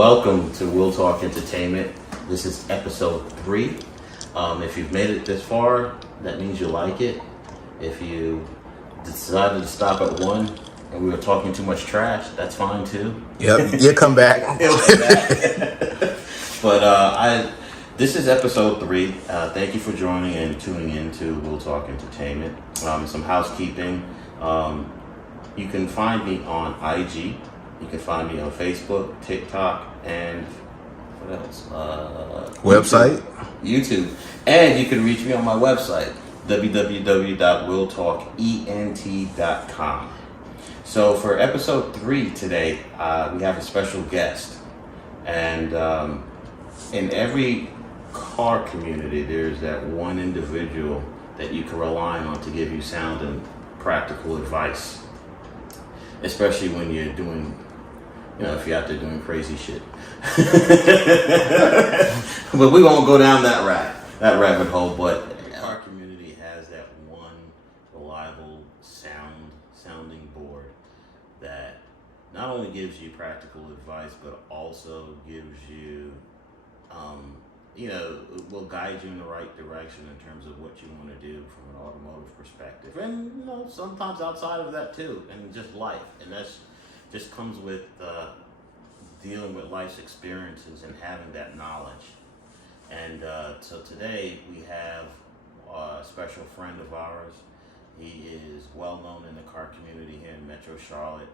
Welcome to We'll Talk Entertainment. This is episode 3. If you've made it this far, that means you like it. If you decided to stop at 1 and we were talking too much trash, that's fine too. Yep, you come back. But this is episode 3. Thank you for joining and tuning in to We'll Talk Entertainment. Some housekeeping. You can find me on IG. You can find me on Facebook, TikTok, and what else? Website? YouTube. And you can reach me on my website, www.willtalkent.com. So for episode 3 today, we have a special guest. And in every car community, there's that one individual that you can rely on to give you sound and practical advice. Especially when you're doing, if you're out there doing crazy shit. But we won't go down that rabbit hole. But our community has that one reliable sounding board that not only gives you practical advice, but also gives you, will guide you in the right direction in terms of what you want to do from an automotive perspective. And, sometimes outside of that too, and just life. And that's just comes with dealing with life's experiences and having that knowledge. And so today we have a special friend of ours. He is well known in the car community here in Metro Charlotte.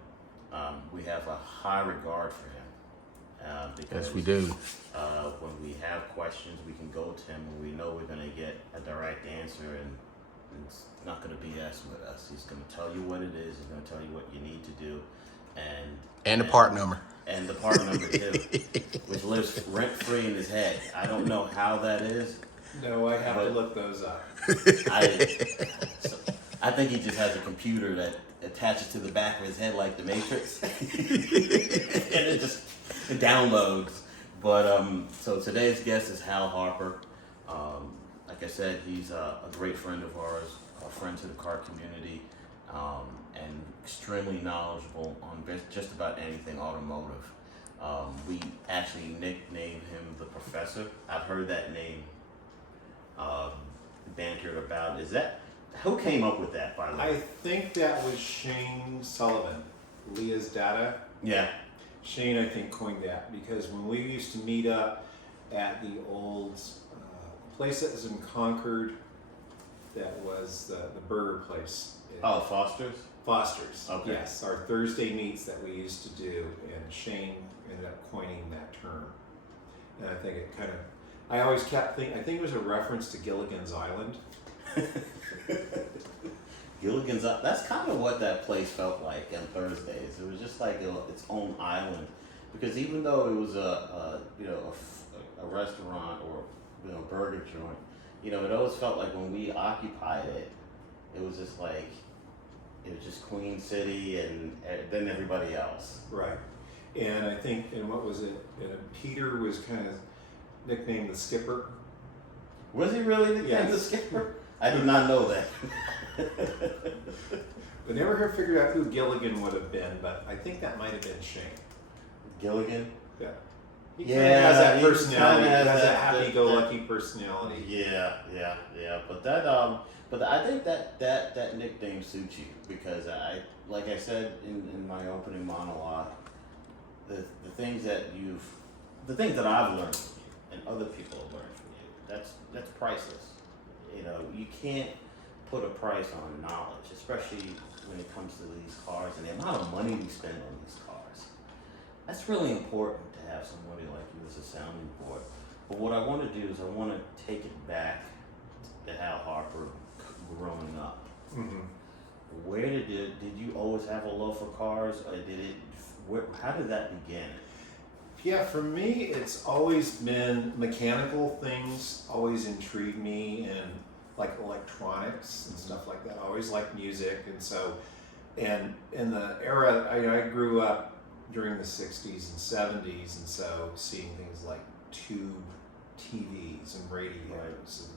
We have a high regard for him. Because Yes, we do. When we have questions, we can go to him and we know we're going to get a direct answer, and it's not going to BS with us. He's going to tell you what it is. He's going to tell you what you need to do, And the part number. And the part number too, which lives rent free in his head. I don't know how that is. No, I have to look those up. I think he just has a computer that attaches to the back of his head like the Matrix, and it downloads. But so today's guest is Hal Harper. Like I said, he's a great friend of ours, a friend to the car community, and extremely knowledgeable on just about anything automotive. We actually nicknamed him the Professor. I've heard that name bantered about. Who came up with that, by the way? I think that was Shane Sullivan, Leah's data. Yeah. Shane, I think, coined that because when we used to meet up at the old place that was in Concord, that was the burger place. Oh, Foster's? Foster's. Okay. Yes, our Thursday meets that we used to do, and Shane ended up coining that term. And I think it kind of, I always kept thinking, I think it was a reference to Gilligan's Island. Gilligan's Island. That's kind of what that place felt like on Thursdays. It was just like its own island, because even though it was a restaurant or burger joint, it always felt like when we occupied it, it was just like it was just Queen City and then everybody else. Right, and I think what was it? Peter was kind of nicknamed the Skipper. Was he really nicknamed the Skipper? I did not know that. We never have figured out who Gilligan would have been, but I think that might have been Shane. Gilligan? Yeah. He Yeah, kind of has that he personality. kinda He has has that that happy-go-lucky personality. Yeah. But I think that nickname suits you because like I said in my opening monologue, the things that I've learned from you and other people have learned from you, that's priceless. You can't put a price on knowledge, especially when it comes to these cars and the amount of money we spend on these cars. That's really important to have somebody like you as a sounding board. But what I want to do is I want to take it back to Hal Harper growing up. Mm-hmm. Where did you always have a love for cars, or how did that begin? Yeah, for me, it's always been mechanical things always intrigued me, and like electronics and stuff like that. I always liked music, and so, and in the era, I grew up during the 60s and 70s, and so seeing things like tube TVs and radios and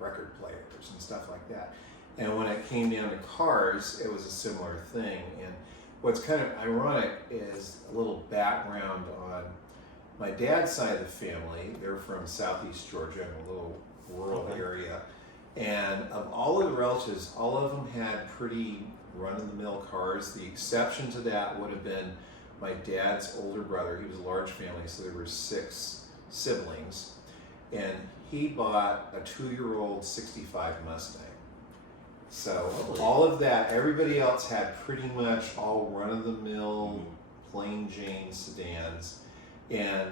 record players and stuff like that. And when it came down to cars, it was a similar thing. And what's kind of ironic is a little background on My dad's side of the family, they're from Southeast Georgia in a little rural area. And of all of the relatives, all of them had pretty run-of-the-mill cars. The exception to that would have been my dad's older brother. He was a large family, so there were 6 siblings. And he bought a 2-year-old 65 Mustang. So all of that, everybody else had pretty much all run-of-the-mill, plain Jane sedans. And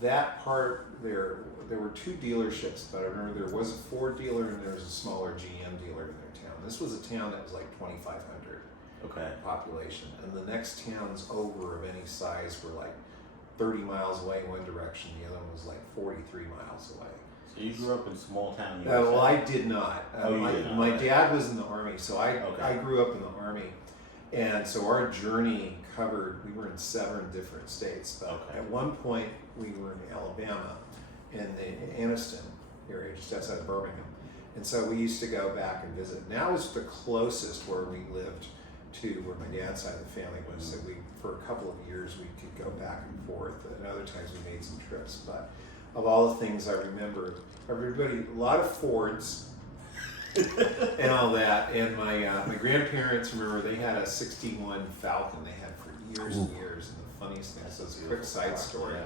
that part, there were 2 dealerships, but I remember there was a Ford dealer and there was a smaller GM dealer in their town. This was a town that was like 2,500 population. And the next towns over of any size were like 30 miles away in one direction, the other one was like 43 miles away. So you grew up in small town USA? Well, I did not. My dad was in the Army, so I grew up in the Army. And so our journey covered, we were in 7 different states, but at one point we were in Alabama, in the Anniston area, just outside of Birmingham. And so we used to go back and visit. And that was the closest where we lived to where my dad's side of the family was. So for a couple of years, we could go back and forth. And other times we made some trips. But of all the things I remember, everybody, a lot of Fords and all that. And my grandparents, remember, they had a 61 Falcon they had for years and years. And the funniest thing, so it's a quick side story,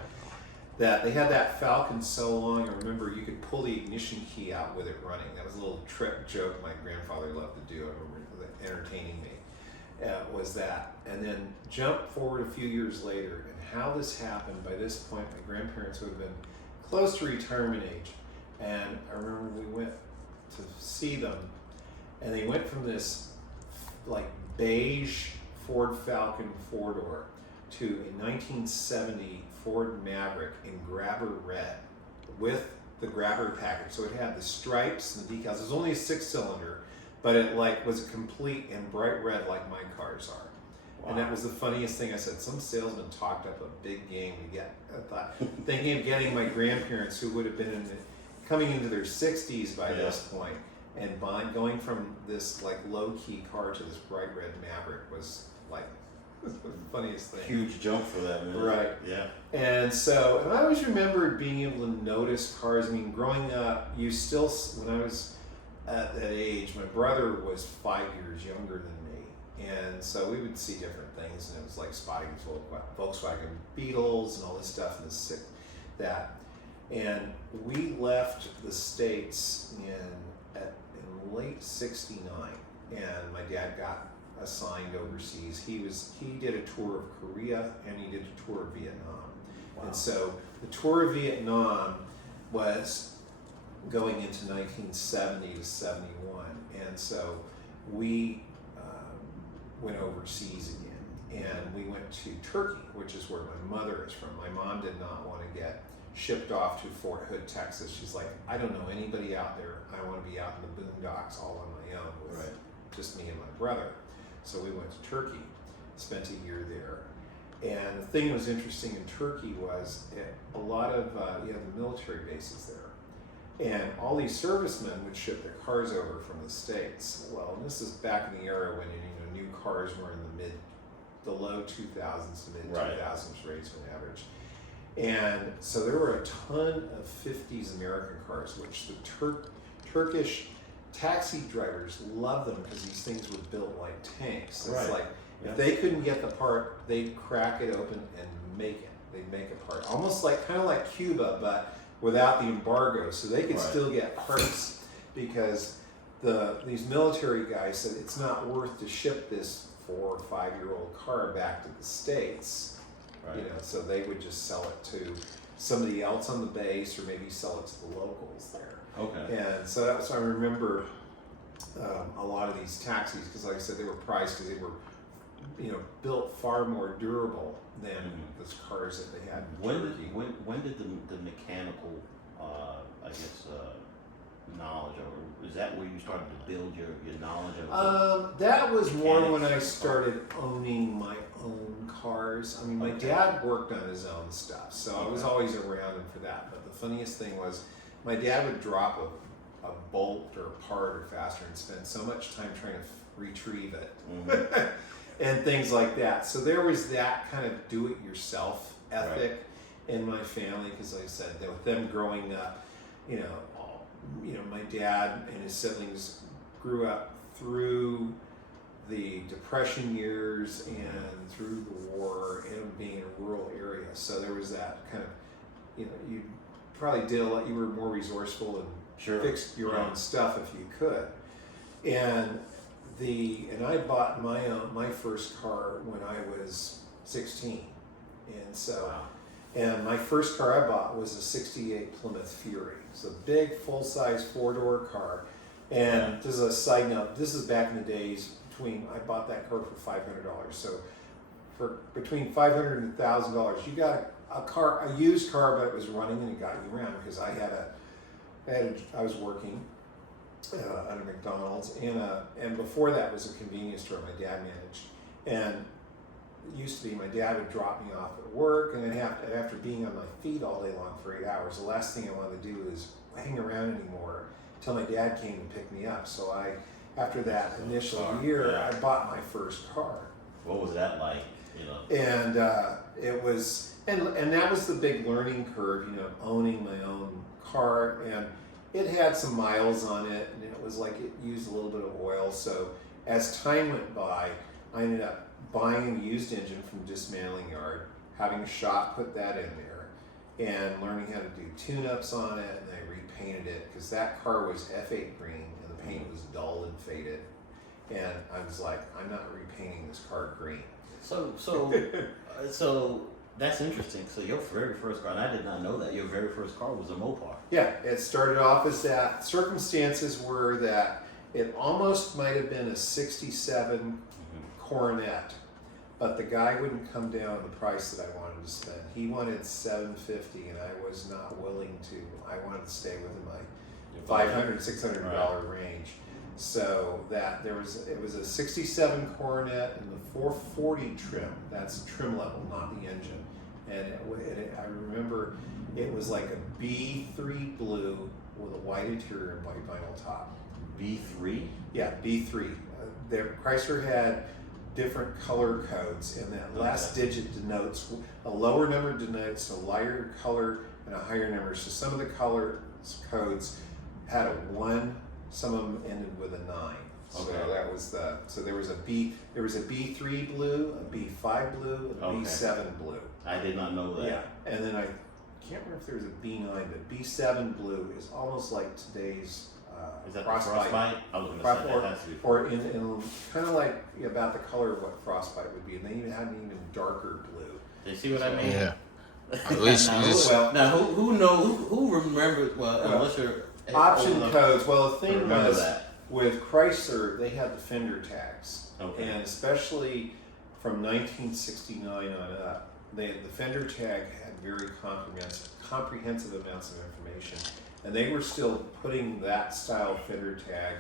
that they had that Falcon so long, I remember you could pull the ignition key out with it running. That was a little trick joke my grandfather loved to do. I remember entertaining me. Was that. And then jump forward a few years later, and how this happened, by this point my grandparents would have been close to retirement age. And I remember we went to see them, and they went from this like beige Ford Falcon 4-door to a 1970 Ford Maverick in grabber red with the grabber package. So it had the stripes and the decals. It was only a 6-cylinder, but it like was a complete and bright red like my cars are. Wow. And that was the funniest thing. I said, some salesman talked up a big game to get. I thought, thinking of getting my grandparents, who would have been coming into their 60s by this point, and going from this like low key car to this bright red Maverick was like the funniest thing. Huge jump for that, man. Right. Yeah. And so, and I always remembered being able to notice cars. I mean, growing up, when I was at that age, my brother was 5 years younger than me. And so we would see different things, and it was like spotting Volkswagen Beetles and all this stuff and that. And we left the States in late '69, and my dad got assigned overseas. He did a tour of Korea, and he did a tour of Vietnam. Wow. And so the tour of Vietnam was going into 1970 to 71, and so we went overseas again, and we went to Turkey, which is where my mother is from. My mom did not want to get shipped off to Fort Hood, Texas. She's like, I don't know anybody out there. I want to be out in the boondocks all on my own with just me and my brother. So we went to Turkey, spent a year there. And the thing that was interesting in Turkey was a lot of, you have the military bases there. And all these servicemen would ship their cars over from the States. Well, and this is back in the era when new cars were in the low 2000s to mid 2000s rates on average. And so there were a ton of 50s American cars, which the Turkish taxi drivers loved them because these things were built like tanks. It's like, if they couldn't get the part, they'd crack it open and make it. They'd make a part. Almost like, kind of like Cuba, but without the embargo. So they could still get parts, because these military guys said it's not worth to ship this 4 or 5 year old car back to the States. So they would just sell it to somebody else on the base, or maybe sell it to the locals there. Okay. And so I remember a lot of these taxis, because like I said, they were prized because they were, built far more durable than the cars that they had in Turkey. When did the mechanical, knowledge, or is that where you started to build your knowledge of that was more when I started owning my own cars. I mean, my dad worked on his own stuff, so I was always around him for that. But the funniest thing was, my dad would drop a bolt or a part or fastener and spend so much time trying to retrieve it and things like that. So there was that kind of do-it-yourself ethic. in my family, because like I said, with them growing up, my dad and his siblings grew up through the Depression years and through the war and being in a rural area. So there was that kind of, you probably did a lot, you were more resourceful and Sure. fixed your own stuff if you could. And I bought my first car when I was 16. And so, Wow. and my first car I bought was a 68 Plymouth Fury. It's a big full-size 4-door car. And just a side note, this is back in the days I bought that car for $500. So for between $500 and $1,000, you got a used car, but it was running and it got you around, because I was working at a McDonald's, and before that was a convenience store my dad managed. And it used to be my dad would drop me off at work, and then after being on my feet all day long for 8 hours, the last thing I wanted to do was hang around anymore until my dad came to pick me up. So after that initial year, I bought my first car. What was that like? And it was, and that was the big learning curve, owning my own car. And it had some miles on it, and it was like it used a little bit of oil. So as time went by, I ended up buying a used engine from Dismantling Yard, having a shop put that in there, and learning how to do tune-ups on it, and I repainted it, because that car was F8 green, and the paint was dull and faded. And I was like, I'm not repainting this car green. So that's interesting. So your very first car, and I did not know that, your very first car was a Mopar. Yeah, it started off as that. Circumstances were that it almost might have been a 67 Coronet, but the guy wouldn't come down on the price that I wanted to spend. He wanted $750, and I was not willing to. I wanted to stay within my $500, $600 range. So it was a 67 Coronet in the 440 trim. That's trim level, not the engine. And I remember it was like a B3 blue with a white interior and white vinyl top. B3? Yeah, B3. Chrysler had different color codes, and that last digit denotes, a lower number denotes a lighter color and a higher number. So some of the color codes had a 1, some of them ended with a 9. So that was there was a B3 blue, a B5 blue, and a B7 blue. I did not know that. Yeah, and then I can't remember if there was a B9, but B7 blue is almost like today's Is that Frostbite. Frostbite? I was going to say that has to be. Or in kind of like about the color of what Frostbite would be, and they even had an even darker blue. You see what I mean? Yeah. At least you just. Now who knows? Who remembers? Well, unless you're option codes. Well, the thing remember was that. with Chrysler, they had the fender tags, Okay. and especially from 1969 on up, the fender tag had very comprehensive amounts of information. And they were still putting that style fender tag,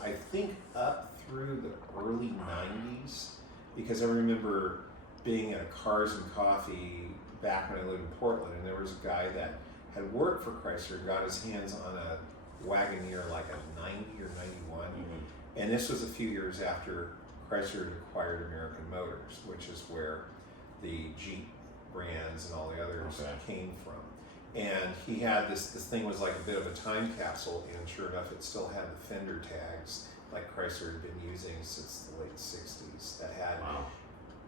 I think, up through the early 90s, because I remember being at a Cars and Coffee back when I lived in Portland, and there was a guy that had worked for Chrysler and got his hands on a Wagoneer, like a 90 or 91. And this was a few years after Chrysler had acquired American Motors, which is where the Jeep brands and all the others came from. And he had this thing was like a bit of a time capsule, and sure enough, it still had the fender tags like Chrysler had been using since the late 60s, that had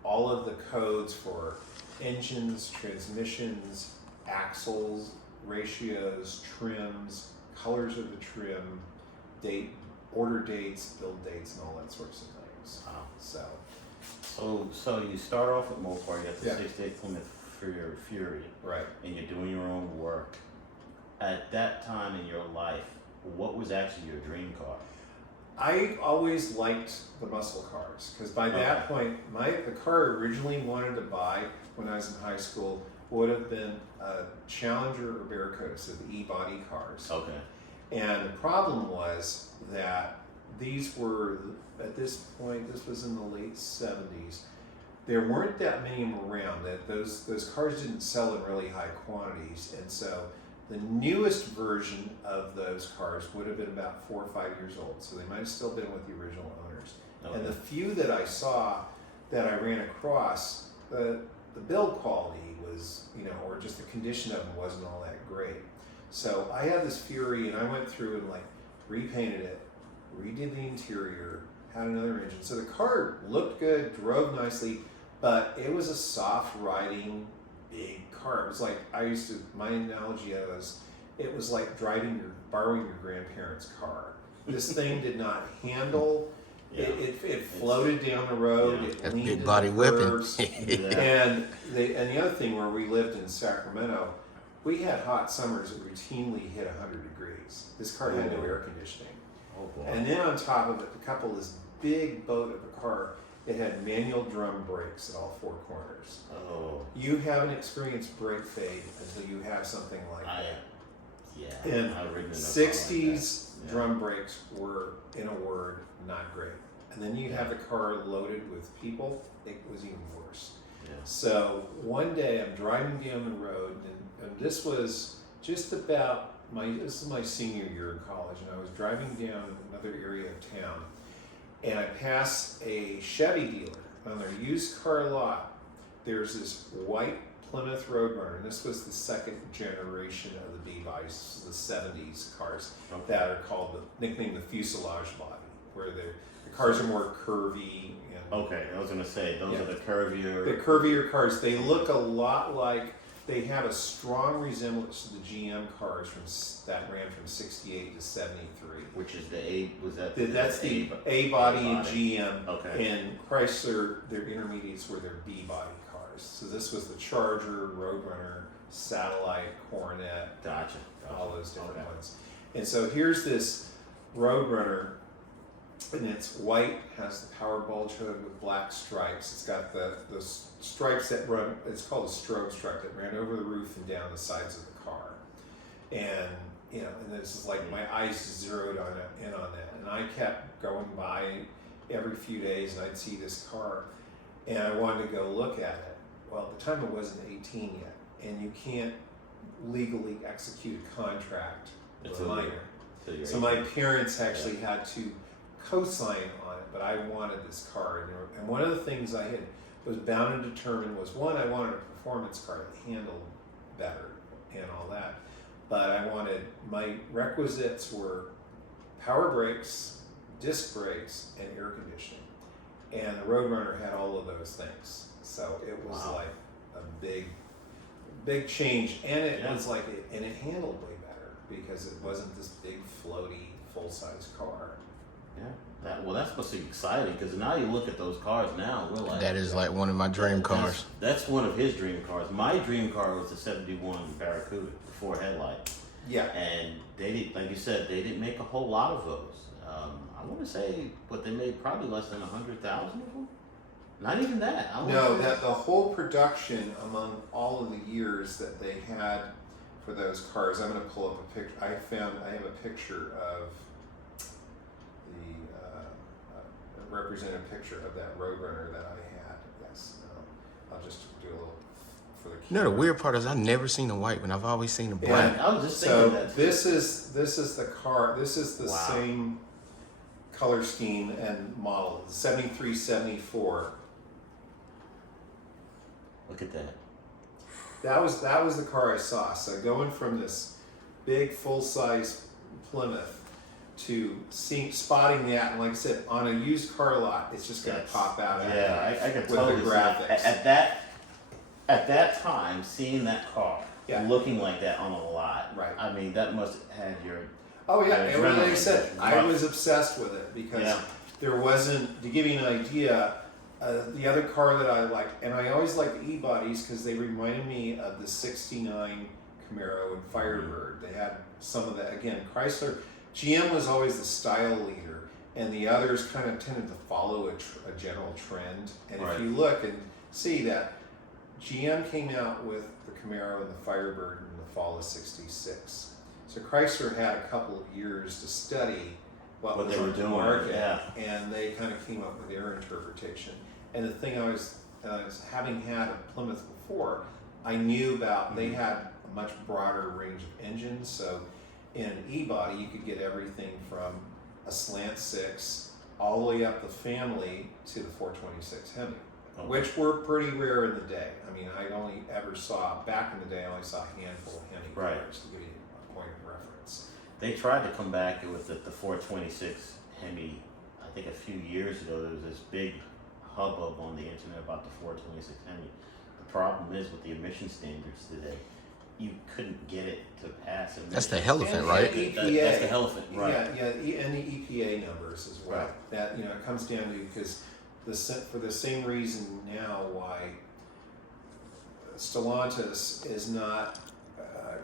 all of the codes for engines, transmissions, axles, ratios, trims, colors of the trim, order dates, build dates, and all that sorts of things. So you start off with Mopar, you have the Yeah. 68 Plymouth Fury, Right. and you're doing your own work. At that time in your life, what was actually your dream car? I always liked the muscle cars, because by that point, the car I originally wanted to buy when I was in high school would have been a Challenger or Barracuda, so the E-body cars. Okay. And the problem was that these were, at this point, this was in the late 70s, there weren't that many of them around. That those cars didn't sell in really high quantities, and so the newest version of those cars would have been about 4 or 5 years old, so they might have still been with the original owners. And the few that I saw that I ran across, the the build quality was, or just the condition of them wasn't all that great. So I had this fury, and I went through and like repainted it, redid the interior, had another engine. So the car looked good, drove nicely, but it was a soft riding, big car. It was like, my analogy it was like borrowing your grandparents' car. This thing did not handle. Yeah. It floated down the road. Yeah. It That's leaned big into body whipping. curves. Yeah. And the other thing, where we lived in Sacramento, we had hot summers that routinely hit 100 degrees. This car had no air conditioning. Oh boy. And then on top of it, to couple this big boat of a car, it had manual drum brakes at all four corners. Oh. You haven't experienced brake fade until you have something like that. Yeah. And I've ridden in a car like 60s that. Yeah. drum brakes were, in a word, not great. And then you have the car loaded with people, it was even worse. Yeah. So one day I'm driving down the road, and this was just about this is my senior year in college, and I was driving down another area of town, and I passed a Chevy dealer on their used car lot. There's this white Plymouth Roadrunner, and this was the second generation of the B-bodies, the 70s cars that are nicknamed the fuselage body, where the cars are more curvy. Okay, I was gonna say those Yeah. are the curvier. The curvier cars, they look a lot like, they have a strong resemblance to the GM cars that ran from 68 to 73. Which is the A? Was that? That's the A body and body. GM. Okay. And Chrysler, their intermediates were their B body cars. So this was the Charger, Roadrunner, Satellite, Coronet, Gotcha. all those different Okay. ones. And so here's this Roadrunner, and it's white, has the power bulge hood with black stripes. It's got the stripes that run, it's called a strobe stripe, that ran over the roof and down the sides of the car. And, and this is like, my eyes zeroed in on that. And I kept going by every few days, and I'd see this car, and I wanted to go look at it. Well, at the time I wasn't 18 yet, and you can't legally execute a contract with a minor. So my parents actually had to co-sign on it, but I wanted this car. And one of the things I was bound and determined was, one, I wanted a performance car that handled better and all that. But my requisites were power brakes, disc brakes, and air conditioning. And the Roadrunner had all of those things. So it was like a big change. And it was like, and it handled way better because it wasn't this big floaty full-size car. Yeah. That's supposed to be exciting, because now you look at those cars now, we're like, That is like one of my dream cars. That's one of his dream cars. My dream car was the '71 Barracuda, the 4 headlights. Yeah. And they didn't, like you said, they didn't make a whole lot of those. I want to say, but they made probably less than 100,000 of them. Not even that. No, that the whole production among all of the years that they had for those cars. I'm going to pull up a picture. I have a picture of a representative picture of that Roadrunner that I had. Yes, I'll just do a little for the. The weird part is I've never seen a white one. I've always seen a black. Yeah, I was just thinking that. This is the car. This is the Wow. same color scheme and model. 73, 74. Look at that. That was the car I saw. So going from this big full-size Plymouth to spotting that, and like I said, on a used car lot, it's just going to pop out. Yeah, I can with totally the see graphics. at that time, seeing that car looking like that on a lot. Right. I mean, that must have had your. Oh yeah, and like I adrenaline said, I rush. was obsessed with it because Yeah. there wasn't. To give you an idea, the other car that I liked, and I always liked the E-bodies because they reminded me of the '69 Camaro and Firebird. They had some of that. Again, Chrysler, GM was always the style leader, and the others kind of tended to follow a general trend. And Right. if you look and see that, GM came out with the Camaro and the Firebird in the fall of '66. So Chrysler had a couple of years to study what was they were on the doing, market, yeah. and they kind of came up with their interpretation. And the thing I was having had a Plymouth before, I knew about they had a much broader range of engines. So in an E-body, you could get everything from a slant 6 all the way up the family to the 426 Hemi. Okay. which were pretty rare in the day. I mean, I only ever saw, back in the day, I only saw a handful of Hemi Right. cars, to give you a point of reference. They tried to come back with the 426 Hemi. I think a few years ago there was this big hubbub on the internet about the 426 Hemi. The problem is with the emission standards today, you couldn't get it to pass. That's the emission. elephant, And right? the That's the elephant, right? And the EPA numbers as well. Right. That, it comes down to, because for the same reason now why Stellantis is not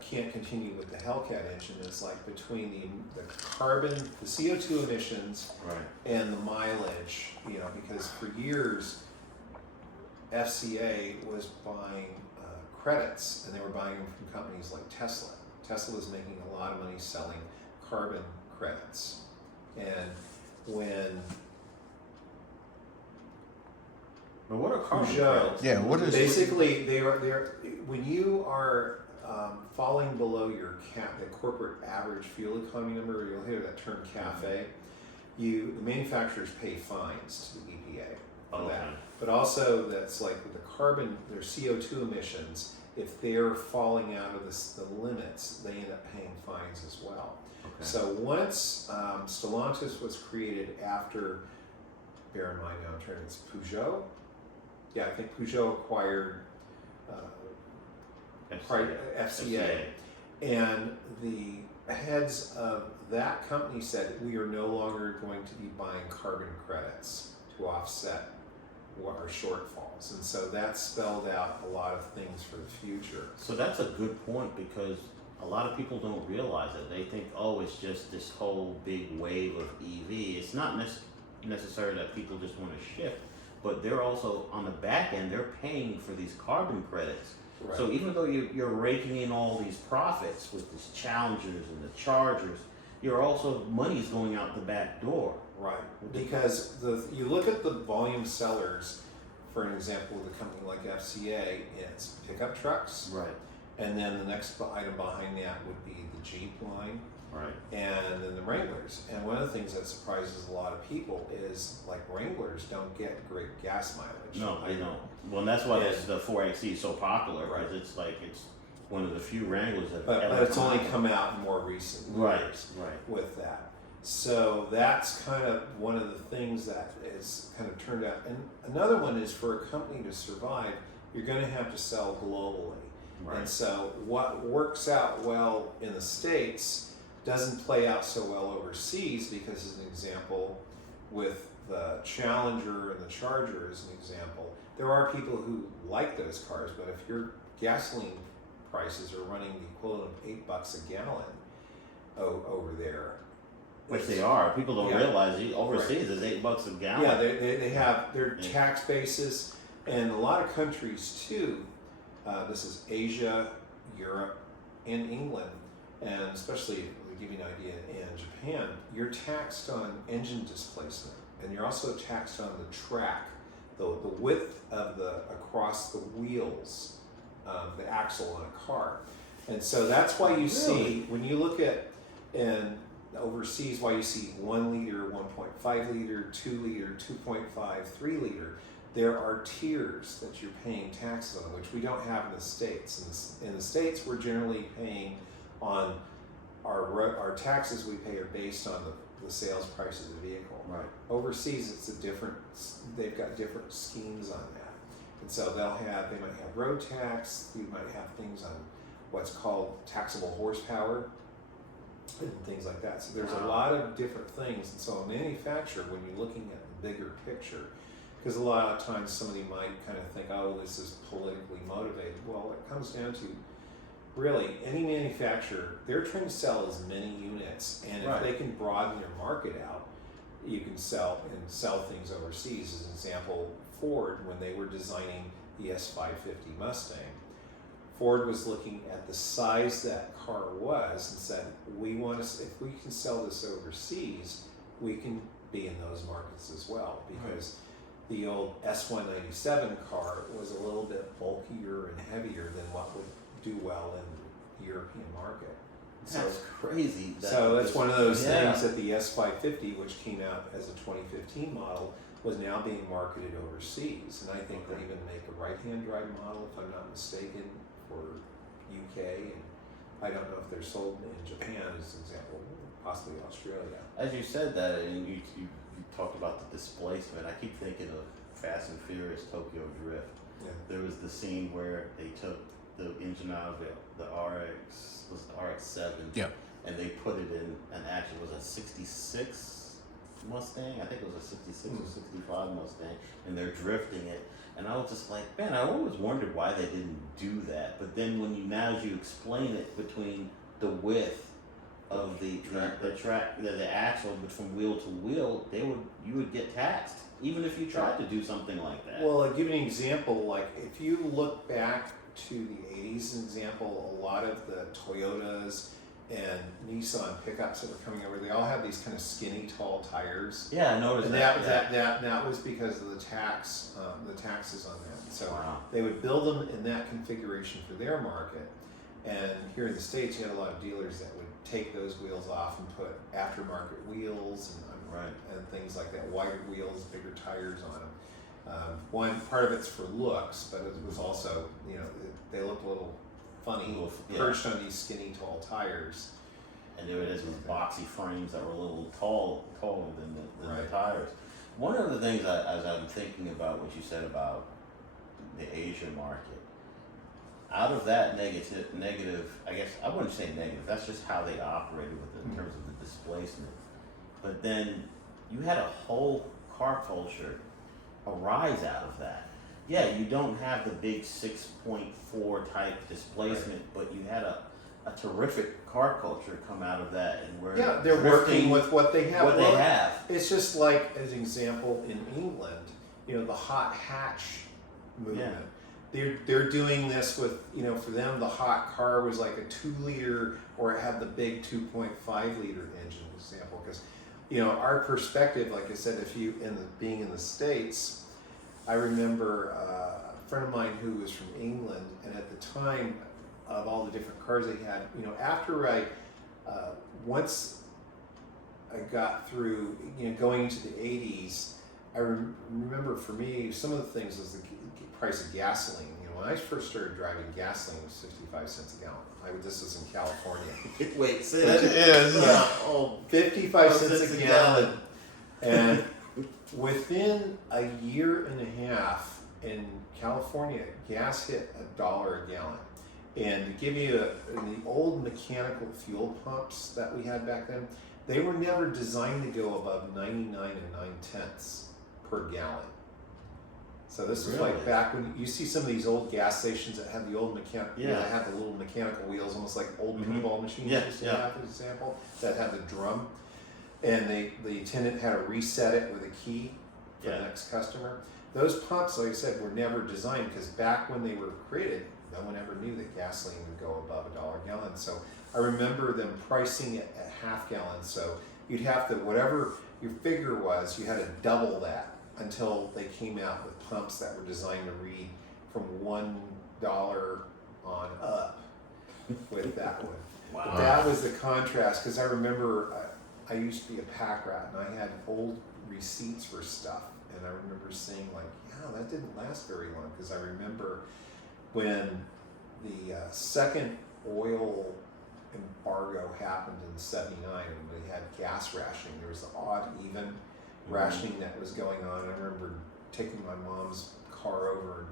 can't continue with the Hellcat engine is like between the carbon, the CO2 emissions, Right. and the mileage. Because for years FCA was buying credits, and they were buying them from companies like Tesla. Tesla was making a lot of money selling carbon credits, and when But what are carbon Peugeot, credits? Yeah, what is- basically they're when you are falling below your the corporate average fuel economy number, you'll hear that term CAFE. The manufacturers pay fines to the EPA for that. Okay. But also that's like with the carbon, their CO2 emissions, if they're falling out of the limits, they end up paying fines as well. Okay. So once Stellantis was created after, bear in mind now I'm trying to, it's Peugeot. Yeah, I think Peugeot acquired FCA. And the heads of that company said, we are no longer going to be buying carbon credits to offset our shortfalls. And so that spelled out a lot of things for the future. So that's a good point, because a lot of people don't realize it. They think, oh, it's just this whole big wave of EV. It's not necessarily that people just want to shift, but they're also on the back end, they're paying for these carbon credits. Right. So even though you're raking in all these profits with these Challengers and the Chargers, you're also, money's going out the back door. Right, because you look at the volume sellers, for an example, with a company like FCA, it's pickup trucks, Right. and then the next item behind that would be the Jeep line, Right. and then the Wranglers. And one of the things that surprises a lot of people is like Wranglers don't get great gas mileage. No, they don't. Well, and that's why Yeah. the 4XE is so popular, because Right. it's like it's one of the few Wranglers that But ever it's only come out in more recent Right. years Right. with that. So that's kind of one of the things that is kind of turned out. And another one is, for a company to survive, you're going to have to sell globally. Right. And so what works out well in the States doesn't play out so well overseas, because as an example, with the Challenger and the Charger as an example, there are people who like those cars, but if your gasoline prices are running the equivalent of $8 a gallon over there. Which they are. People don't Yeah. realize overseas it's $8 a gallon. Yeah, they have their Yeah. tax bases, and a lot of countries too. This is Asia, Europe, and England, and especially, to give you an idea, in Japan, you're taxed on engine displacement, and you're also taxed on the track, the width of across the wheels, the axle on a car, and so that's why you see, when you look at and overseas, why you see 1 liter, 1.5 liter, 2 liter, 2.5, 3 liter. There are tiers that you're paying taxes on, which we don't have in the States. In the States, we're generally paying on our taxes we pay are based on the sales price of the vehicle. Right. Overseas, they've got different schemes on that. And so they might have road tax, you might have things on what's called taxable horsepower, and things like that. So there's a lot of different things. And so a manufacturer, when you're looking at the bigger picture, because a lot of times somebody might kind of think, oh, this is politically motivated. Well, it comes down to, really, any manufacturer, they're trying to sell as many units, and Right. if they can broaden their market out, you can sell things overseas. As an example, Ford, when they were designing the S550 Mustang, Ford was looking at the size that car was and said, if we can sell this overseas, we can be in those markets as well, because the old S197 car was a little bit bulkier and heavier than what would do well in the European market. That's crazy. So that's one of those things that the S550, which came out as a 2015 model, was now being marketed overseas. And I think they even make a right-hand drive model, if I'm not mistaken, for UK. And I don't know if they're sold in Japan, as an example, possibly Australia. As you said that, and you talked about the displacement, I keep thinking of Fast and Furious Tokyo Drift. Yeah. There was the scene where they took the engine out of the RX-7, Yeah. and they put it in an actual, was a 66 Mustang? I think it was a 66 or 65 Mustang, and they're drifting it. And I was just like, man, I always wondered why they didn't do that. But then as you explain it between the width of the axle, but from wheel to wheel, you would get taxed, even if you tried to do something like that. Well, I'll give you an example. Like, if you look back to the 80s, as an example, a lot of the Toyotas and Nissan pickups that were coming over, they all had these kind of skinny, tall tires. Yeah, I noticed And that. that was because of the taxes on them. So Wow. they would build them in that configuration for their market. And here in the States, you had a lot of dealers that would take those wheels off and put aftermarket wheels and things like that, wider wheels, bigger tires on them. One part of it's for looks, but it was also, they looked a little funny, perched on these skinny, tall tires. And there it is with boxy frames that were a little taller than the tires. One of the things as I'm thinking about what you said about the Asian market, out of that negative, I guess I wouldn't say negative, that's just how they operated with it in terms of the displacement. But then you had a whole car culture arise out of that. Yeah, you don't have the big 6.4 type displacement, but you had a terrific car culture come out of that, and where they're working with what they have. They have. It's just like, as an example, in England, the hot hatch movement. Yeah. They're doing this with, for them the hot car was like a 2-liter, or it had the big 2.5-liter engine, for example, because our perspective, like I said, being in the States, I remember a friend of mine who was from England, and at the time of all the different cars they had, after once I got through, going into the 80s, I remember for me, some of the things was the price of gasoline. When I first started driving, gasoline was 55 cents a gallon. This was in California. Wait, say that again. 55 cents a gallon. And within a year and a half in California, gas hit $1 a gallon. And to give you the old mechanical fuel pumps that we had back then, they were never designed to go above 99 9/10 per gallon. So this was like back when you see some of these old gas stations that have the old that have the little mechanical wheels, almost like old pinball machines used to have, for example, that had the drum. And the attendant had to reset it with a key for the next customer. Those pumps, like I said, were never designed because back when they were created, no one ever knew that gasoline would go above $1 a gallon. So I remember them pricing it at half gallons. So you'd have to, whatever your figure was, you had to double that until they came out with pumps that were designed to read from $1 on up with that one. Wow. But that was the contrast, because I remember I used to be a pack rat, and I had old receipts for stuff, and I remember saying like, yeah, that didn't last very long, because I remember when the second oil embargo happened in '79, and we had gas rationing. There was the odd even rationing that was going on. I remember taking my mom's car over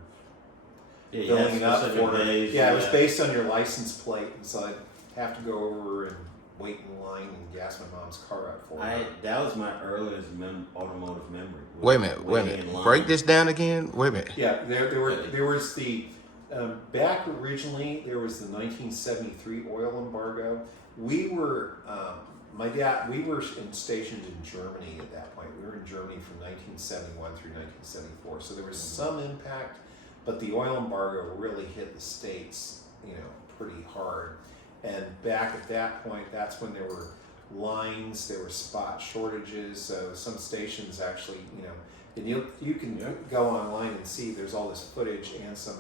and filling it up for her. It was based on your license plate, and so I'd have to go over and wait in line and gas my mom's car up for her. That was my earliest automotive memory. Wait a minute. Break this down again. Wait a minute. Yeah, there was the back originally. There was the 1973 oil embargo. We were we were stationed in Germany at that point. We were in Germany from 1971 through 1974. So there was some impact, but the oil embargo really hit the States, pretty hard. And back at that point, that's when there were lines, there were spot shortages. So some stations actually, and you can go online and see there's all this footage and some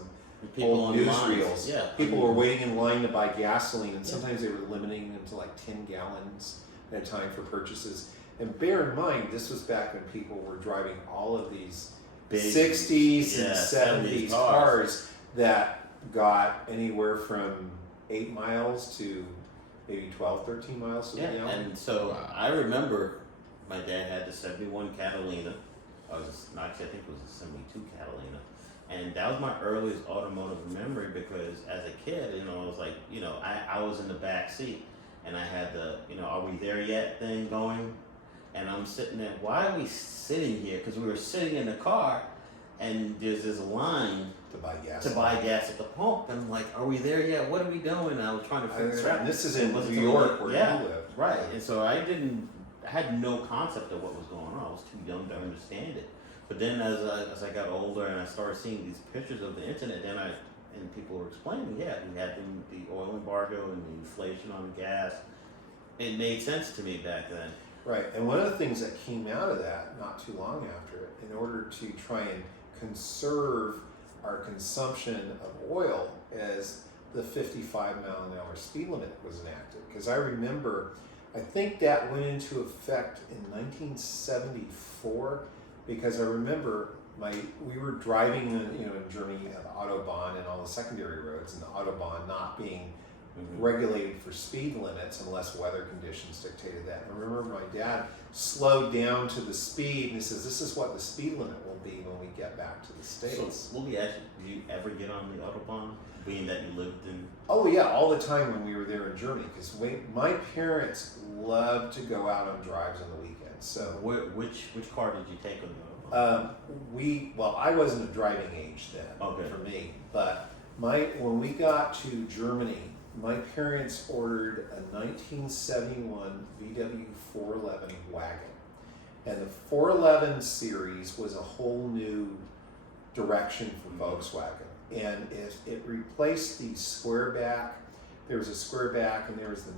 old newsreels. Yeah, people were waiting in line to buy gasoline, and sometimes they were limiting them to like 10 gallons at a time for purchases. And bear in mind, this was back when people were driving all of these Big, 60s and yeah, 70s cars that got anywhere from 8 miles to maybe 12, 13 miles to the gallon. And so I remember my dad had the 71 Catalina. I think it was a 72 Catalina. And that was my earliest automotive memory because as a kid, it was like, I was in the back seat and I had the, are we there yet thing going? And I'm sitting there, why are we sitting here? Because we were sitting in the car and there's this line to buy gas at the pump. And I'm like, are we there yet? What are we doing? And I was trying to figure it out. And this is in New York where you live. Right. And so I had no concept of what was going on. I was too young to understand it. But then as I got older and I started seeing these pictures of the internet, and people were explaining, we had the oil embargo and the inflation on gas. It made sense to me back then. Right, and one of the things that came out of that not too long after it, in order to try and conserve our consumption of oil, as the 55-mile-an-hour speed limit was enacted. Because I remember, I think that went into effect in 1974. Because I remember we were driving in Germany at the Autobahn and all the secondary roads, and the Autobahn not being regulated for speed limits unless weather conditions dictated that. And I remember my dad slowed down to the speed and he says, this is what the speed limit will be when we get back to the States. So, did you ever get on the Autobahn, being that you lived in? Oh yeah, all the time when we were there in Germany, because my parents loved to go out on drives on the weekends. So which car did you take on the Autobahn? I wasn't of driving age then for me, but when we got to Germany, my parents ordered a 1971 VW 411 wagon. And the 411 series was a whole new direction for Volkswagen. And it replaced the square back. There was a square back, and there was the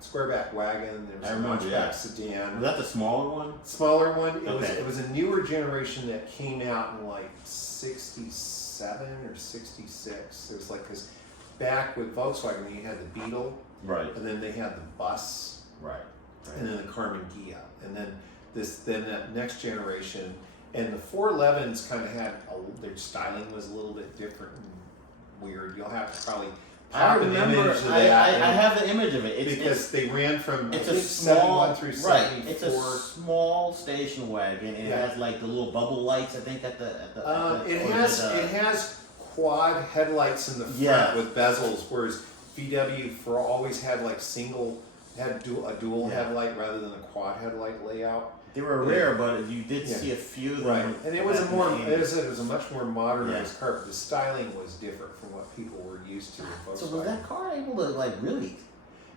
square back wagon. There was a notchback sedan. Was that the smaller one? Smaller one. It was a newer generation that came out in like 67 or 66. It was like this. Back with Volkswagen, you had the Beetle, right, and then they had the bus, right, and then the Karmann Ghia, and then that next generation, and the 411s kind of had their styling was a little bit different and weird. You'll have to probably pop an image of that. I have the image of it because they ran from it's a small 71 through 74. It's a small station wagon, and it has like the little bubble lights. I think at the it has quad headlights in the front with bezels, whereas VW always had like a dual headlight rather than a quad headlight layout. They were rare, but you did see a few of them. Right, and it was a much more modernized car, but the styling was different from what people were used to in Volkswagen. So was that car able to like really?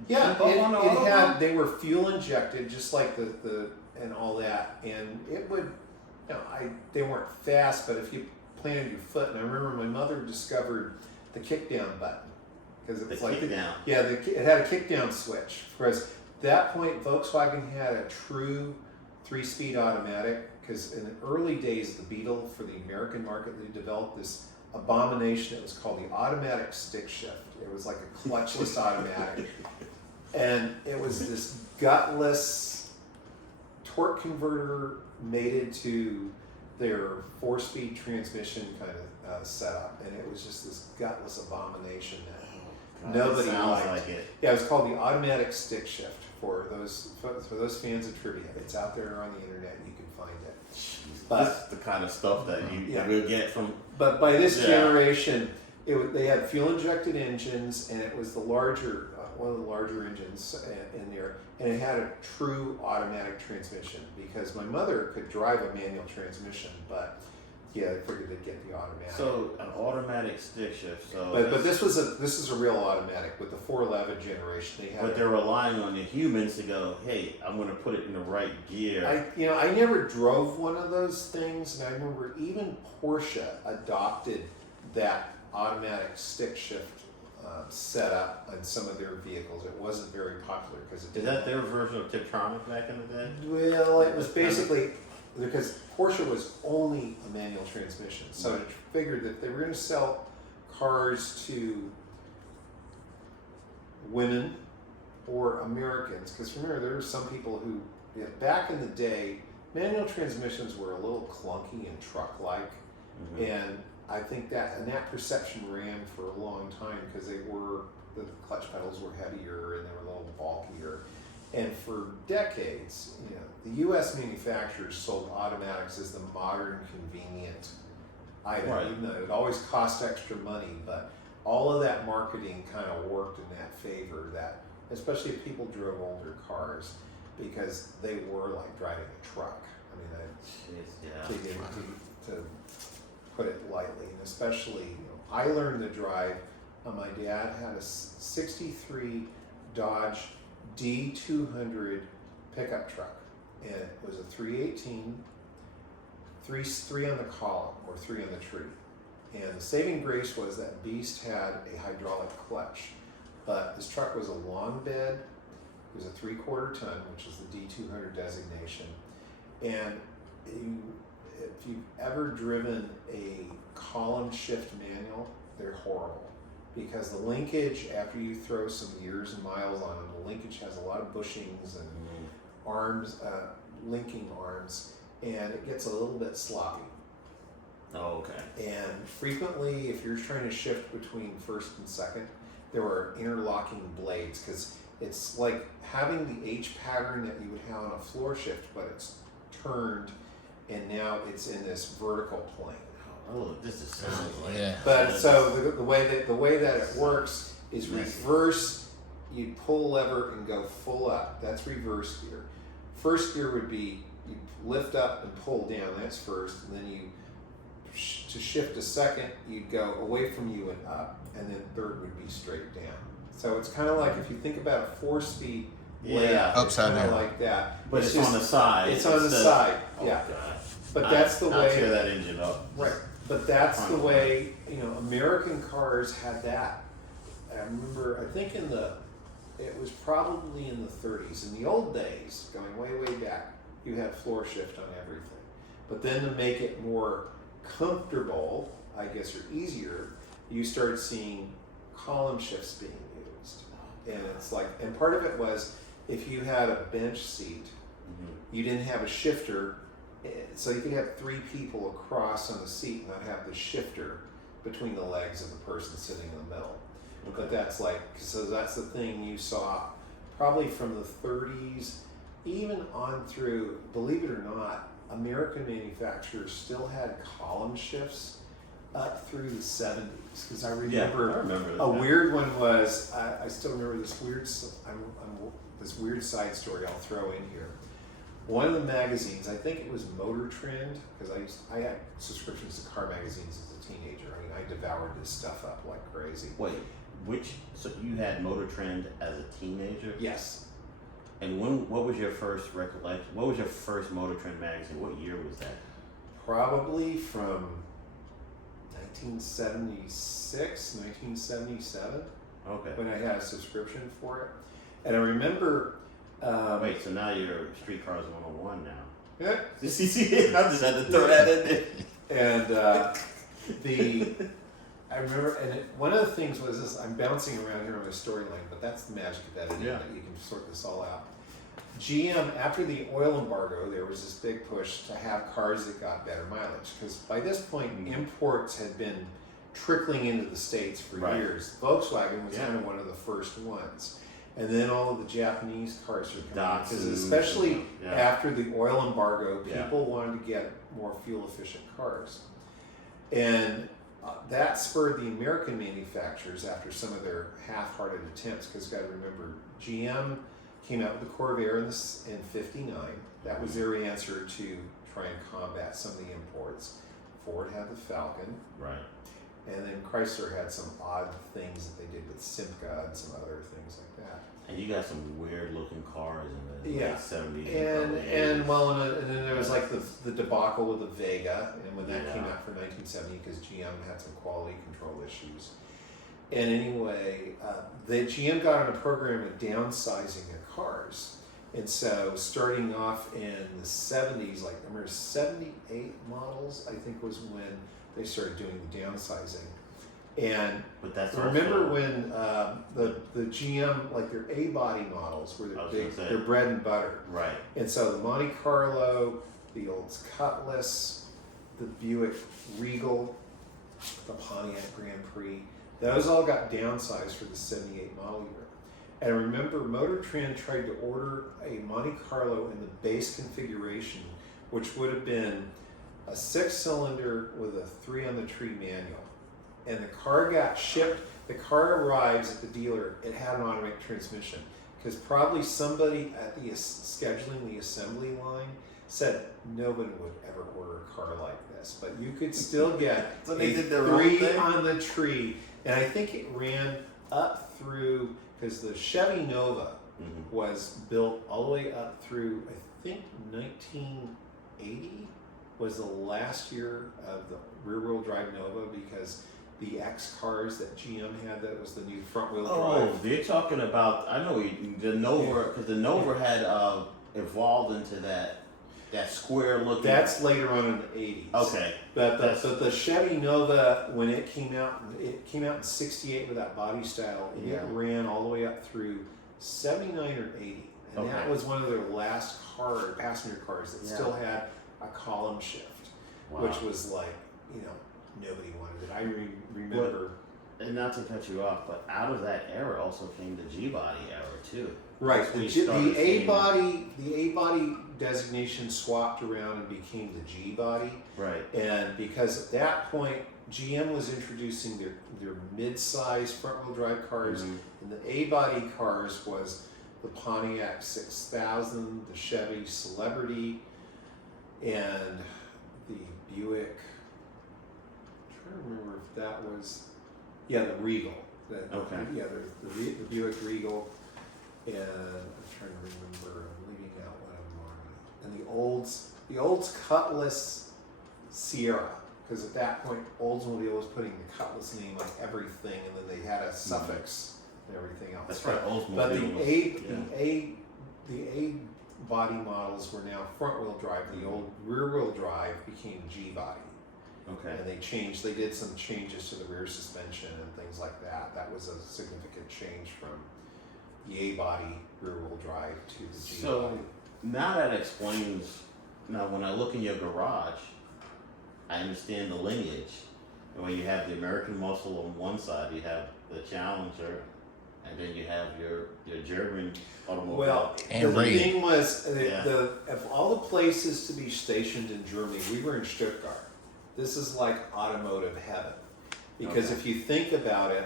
Yeah, they were fuel injected, just like the and all that, and it would. They weren't fast, but if you planted your foot, and I remember my mother discovered the kickdown button because it was it had a kickdown switch. Whereas at that point, Volkswagen had a true 3-speed automatic, because in the early days of the Beetle for the American market, they developed this abomination. It was called the automatic stick shift. It was like a clutchless automatic, and it was this gutless torque converter mated to their 4-speed transmission kind of setup, and it was just this gutless abomination that nobody liked. Like it. Yeah, it was called the automatic stick shift. For those fans of trivia, it's out there on the internet. You can find it. But this is the kind of stuff that you will get from. But by this generation, they had fuel injected engines, and it was one of the larger engines in there, and it had a true automatic transmission, because my mother could drive a manual transmission, but I figured they'd get the automatic. So an automatic stick shift. So but this is a real automatic with the 411 generation. They're relying on the humans to go, hey, I'm going to put it in the right gear. I never drove one of those things, and I remember even Porsche adopted that automatic stick shift setup on some of their vehicles. It wasn't very popular because is that their version of Tiptronic back in the day? Well, it was basically because Porsche was only a manual transmission, so it figured that they were going to sell cars to women or Americans, because remember there were some people who back in the day, manual transmissions were a little clunky and truck-like, and I think that perception ran for a long time because the clutch pedals were heavier and they were a little bulkier. And for decades, the U.S. manufacturers sold automatics as the modern, convenient item, even though it always cost extra money. But all of that marketing kind of worked in that favor, that especially if people drove older cars, because they were like driving a truck. I mean, to put it lightly, and especially, I learned to drive. My dad had a '63 Dodge D200 pickup truck, and it was a 318, three on the column or 3 on the tree. And the saving grace was that beast had a hydraulic clutch, but this truck was a long bed. It was a 3/4 ton, which is the D200 designation. And if you've ever driven a column shift manual, they're horrible. Because the linkage, after you throw some years and miles on them, the linkage has a lot of bushings and arms, linking arms, and it gets a little bit sloppy. Oh, okay. And frequently, if you're trying to shift between first and second, there were interlocking blades, because it's like having the H pattern that you would have on a floor shift, but it's turned, and now it's in this vertical plane. Oh, this is sounds like. Yeah. But so the way that it works is reverse. You pull a lever and go full up. That's reverse gear. First gear would be you lift up and pull down. That's first, and then you to shift to second, you'd go away from you and up, and then third would be straight down. So it's kind of like if you think about a 4-speed layout, upside down, like that. But it's on the side. It's on the side. Oh, yeah. God. But that's the way. I'll tear that engine up. Right. But that's the way, American cars had that. I remember, I think it was probably in the 30s. In the old days, going way, way back, you had floor shift on everything. But then to make it more comfortable, I guess, or easier, you started seeing column shifts being used. And it's like, and part of it was, if you had a bench seat, you didn't have a shifter, so you could have 3 people across on the seat and not have the shifter between the legs of the person sitting in the middle. Okay. But that's the thing you saw probably from the 30s, even on through, believe it or not, American manufacturers still had column shifts up through the 70s. Because I remember that. a weird one was, I still remember this weird side story I'll throw in here. One of the magazines, I think it was Motor Trend, because I had subscriptions to car magazines as a teenager. I mean, I devoured this stuff up like crazy. Wait, so you had Motor Trend as a teenager? Yes. And what was your first recollection? What was your first Motor Trend magazine? What year was that? Probably from 1976, 1977. Okay. When I had a subscription for it. And I remember... Wait, so now you're Streetcars 101 now. Yeah. I just had to throw that in there. And I remember, and one of the things was this, I'm bouncing around here on my storyline, but that's the magic of editing, that you can sort this all out. GM, after the oil embargo, there was this big push to have cars that got better mileage, because by this point, imports had been trickling into the States for years. Volkswagen was kind of one of the first ones. And then all of the Japanese cars are coming, because especially after the oil embargo, people wanted to get more fuel-efficient cars. And that spurred the American manufacturers after some of their half-hearted attempts, because you got to remember, GM came out with the Corvair in '59. That was their answer to try and combat some of the imports. Ford had the Falcon. Right. And then Chrysler had some odd things that they did with Simca and some other things like that. And you got some weird looking cars in the late 70s. And then there was like the debacle with the Vega, and when that came out for 1970, because GM had some quality control issues. And anyway, the GM got on a program of downsizing their cars. And so starting off in the 70s, like I remember 78 models, I think was when they started doing the downsizing. And But that's remember also, when the GM, like their A-body models, were I their was big, gonna say. their bread and butter. right. And so the Monte Carlo, the Olds Cutlass, the Buick Regal, the Pontiac Grand Prix, those all got downsized for the 78 model year. And remember, Motor Trend tried to order a Monte Carlo in the base configuration, which would have been a 6-cylinder with a 3-on-the-tree manual. And the car got shipped, the car arrives at the dealer, it had an automatic transmission. Because probably somebody at the scheduling the assembly line said nobody would ever order a car like this. But you could still get So they a did their own 3 thing? on the tree. And I think it ran up through, because the Chevy Nova was built all the way up through, I think 1980 was the last year of the rear-wheel drive Nova, because the X cars that GM had, that was the new front-wheel drive. Oh, you're talking about, I know the Nova, because the Nova had evolved into that square looking. That's later on in the 80s. Okay. But the Chevy Nova, when it came out in 68 with that body style, and Yeah. it ran all the way up through 79 or 80. And that Okay. was one of their last passenger cars that Yeah. still had a column shift, Wow. which was like, nobody wanted it. I remember. And not to cut you off, but out of that era also came the G-body era too. Right, That's when you the started seeing- A-body designation swapped around and became the G-body. Right. And because at that point, GM was introducing their mid-size front-wheel drive cars, Mhm. and the A-body cars was the Pontiac 6000, the Chevy Celebrity, and the Buick. I'm trying to remember if that was, the Regal. Okay. Yeah, the Buick Regal, and I'm trying to remember. I'm leaving out what I'm on. And the Olds Cutlass Sierra, because at that point Oldsmobile was putting the Cutlass name on everything, and then they had a suffix and everything else. That's right. Oldsmobile. But was- the A body models were now front wheel drive. The old rear wheel drive became G body. Okay. And they did some changes to the rear suspension and things like that. That was a significant change from the A body rear wheel drive to the G So body. now that explains. Now, when I look in your garage, I understand the lineage. And when you have the American Muscle on one side, you have the Challenger, and then you have your German automobile. Well, And the Ray. thing was, Yeah. of all the places to be stationed in Germany, we were in Stuttgart. This is like automotive heaven. Because Okay. if you think about it,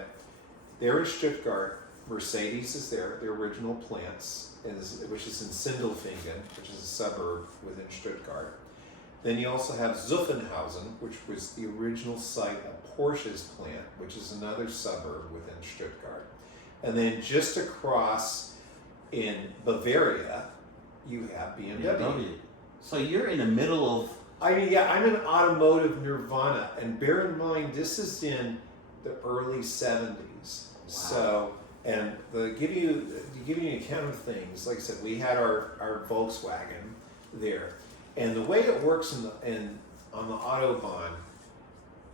there in Stuttgart, Mercedes is there, the original plants, which is in Sindelfingen, which is a suburb within Stuttgart. Then you also have Zuffenhausen, which was the original site of Porsche's plant, which is another suburb within Stuttgart. And then just across in Bavaria, you have BMW. So you're in the middle of. I'm in automotive nirvana, and bear in mind this is in the early 70s. Wow. So, and to give you an account of things, like I said, we had our Volkswagen there, and the way it works on the Autobahn,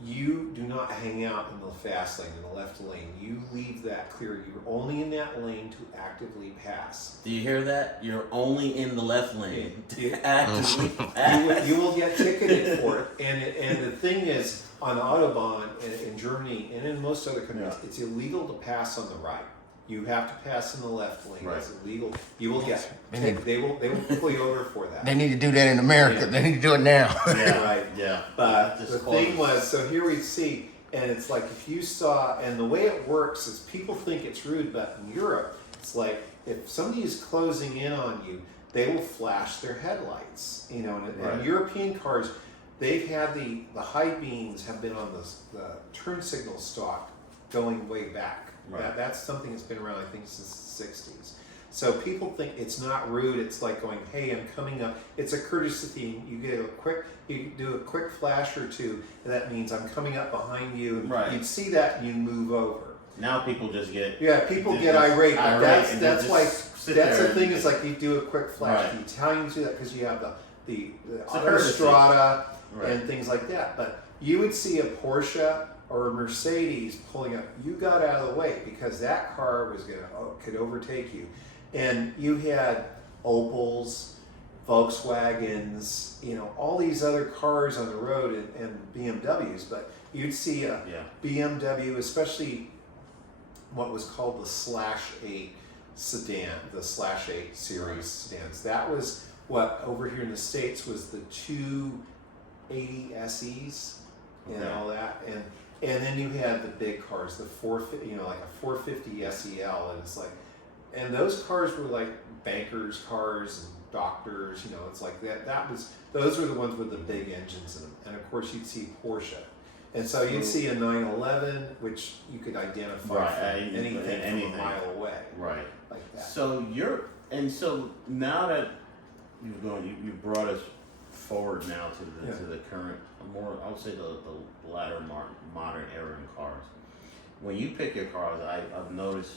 you do not hang out in the fast lane, in the left lane. You leave that clear. You're only in that lane to actively pass. Do you hear that? You're only in the left lane. Yeah. Actively. You will get ticketed for it. And the thing is, on the Autobahn in Germany and in most other countries, it's illegal to pass on the right. You have to pass in the left lane. Right. It's illegal. You will get They they will pull you over for that. They need to do that in America. Yeah. They need to do it now. Yeah. Right. Yeah. But Just the close. thing was, so here we see, and it's like if you saw, and the way it works is people think it's rude, but in Europe, it's like if somebody is closing in on you, they will flash their headlights. And Right. European cars, they've had the high beams have been on the turn signal stock going way back. Right. That's something that's been around, I think, since the 60s. So people think it's not rude. It's like going, "Hey, I'm coming up." It's a courtesy thing. You do a quick flash or two, and that means I'm coming up behind you. And Right. you'd see that, and you move over. Now people just get. Yeah, people Just get irate. But irate that's and that's just why sit that's there the thing. and- Is like you do a quick flash. Right. The Italians do that because you have the a courtesy. Autostrada Right. and things like that. But you would see a Porsche or a Mercedes pulling up, you got out of the way because that car could overtake you. And you had Opels, Volkswagens, all these other cars on the road and BMWs, but you'd see a BMW, especially what was called the /8 sedan, the /8 series sedans. That was what over here in the States was the 280 SEs and all that, and then you had the big cars, the 450, like a 450 SEL, and it's like, and those cars were like bankers' cars and doctors, it's like those were the ones with the big engines in them, and of course you'd see Porsche. And so you'd see a 911, which you could identify from anything from a mile away. Right. Like that. So now that you brought us forward now to the current, more, I would say the latter modern era in cars. When you pick your cars, I've noticed,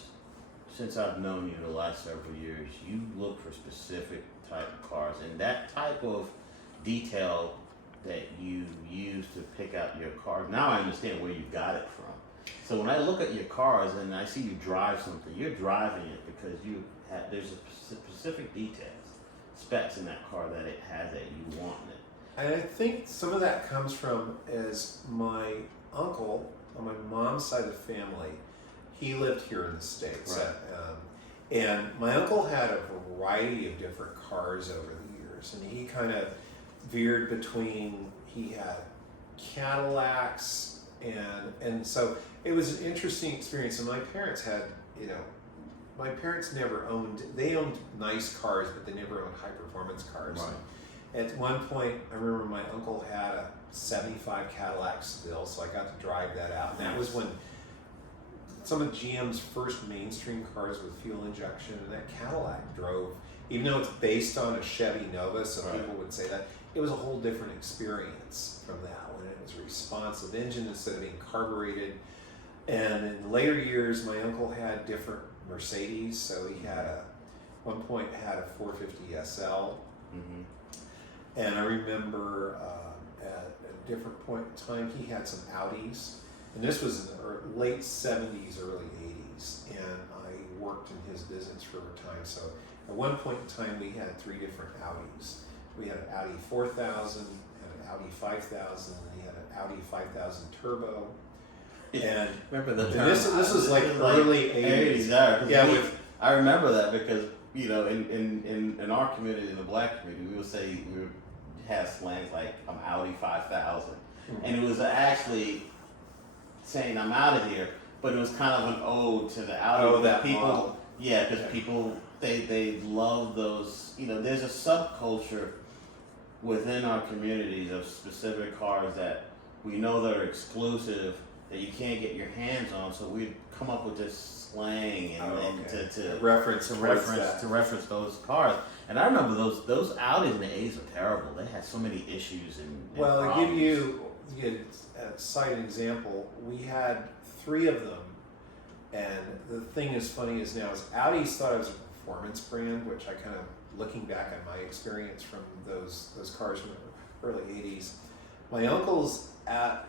since I've known you the last several years, you look for specific type of cars, and that type of detail that you use to pick out your car. Now I understand where you got it from. So when I look at your cars and I see you drive something, you're driving it because there's a specific details, specs in that car that it has that you want in it. And I think some of that comes from as my uncle on my mom's side of the family, he lived here in the States. Right. And my uncle had a variety of different cars over the years, and he kind of veered between, he had Cadillacs, and so it was an interesting experience. And my parents had, my parents never owned, they owned nice cars, but they never owned high performance cars. Right. At one point, I remember my uncle had a 75 Cadillac still, so I got to drive that out. And that was when some of GM's first mainstream cars with fuel injection, and that Cadillac drove, even though it's based on a Chevy Nova, so people would say that, it was a whole different experience from that when it was a responsive engine instead of being carbureted. And in later years, my uncle had different Mercedes, so he had one point had a 450 SL. Mm-hmm. And I remember at a different point in time, he had some Audis. And this was in the late 70s, early 80s. And I worked in his business for a time. So at one point in time, we had 3 different Audis. We had an Audi 4000, had an Audi 5000, and he had an Audi 5000 Turbo. And remember the and this was like early 80s. Yeah, I remember that because in our community, in the black community, we would say we would have slangs like "I'm Audi 5000," and it was actually saying "I'm out of here," but it was kind of an ode to the Audi. Oh, that people, model. Yeah, because people they love those. There's a subculture within our communities of specific cars that we know that are exclusive, that you can't get your hands on, so we come up with this slang and to reference those cars. And I remember those Audis in the 80s were terrible. They had so many issues and well, problems. to give you a side example, we had 3 of them, and the thing is funny is now is Audi's thought it was a performance brand, which I kind of, looking back on my experience from those cars from the early 80s, my uncle's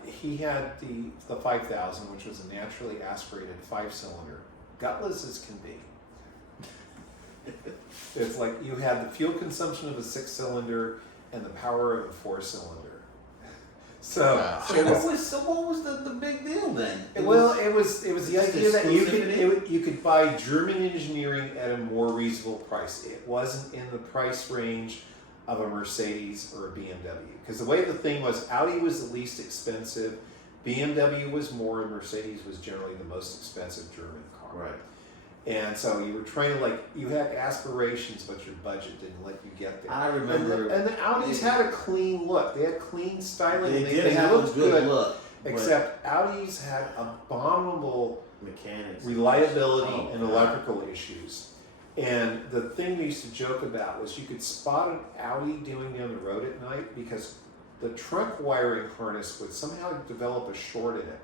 he had the 5000, which was a naturally aspirated 5-cylinder, gutless as can be. It's like you had the fuel consumption of a 6-cylinder and the power of a 4-cylinder. So, what was the big deal then? It was the idea that you could buy German engineering at a more reasonable price. It wasn't in the price range of a Mercedes or a BMW. Because the way the thing was, Audi was the least expensive, BMW was more, and Mercedes was generally the most expensive German car. Right. And so you were trying to, you had aspirations, but your budget didn't let you get there. I remember. And the Audis had a clean look. They had clean styling. They did have a good look. Except Audis had abominable mechanics, reliability, and electrical issues. And the thing we used to joke about was you could spot an Audi doing down the road at night because the trunk wiring harness would somehow develop a short in it.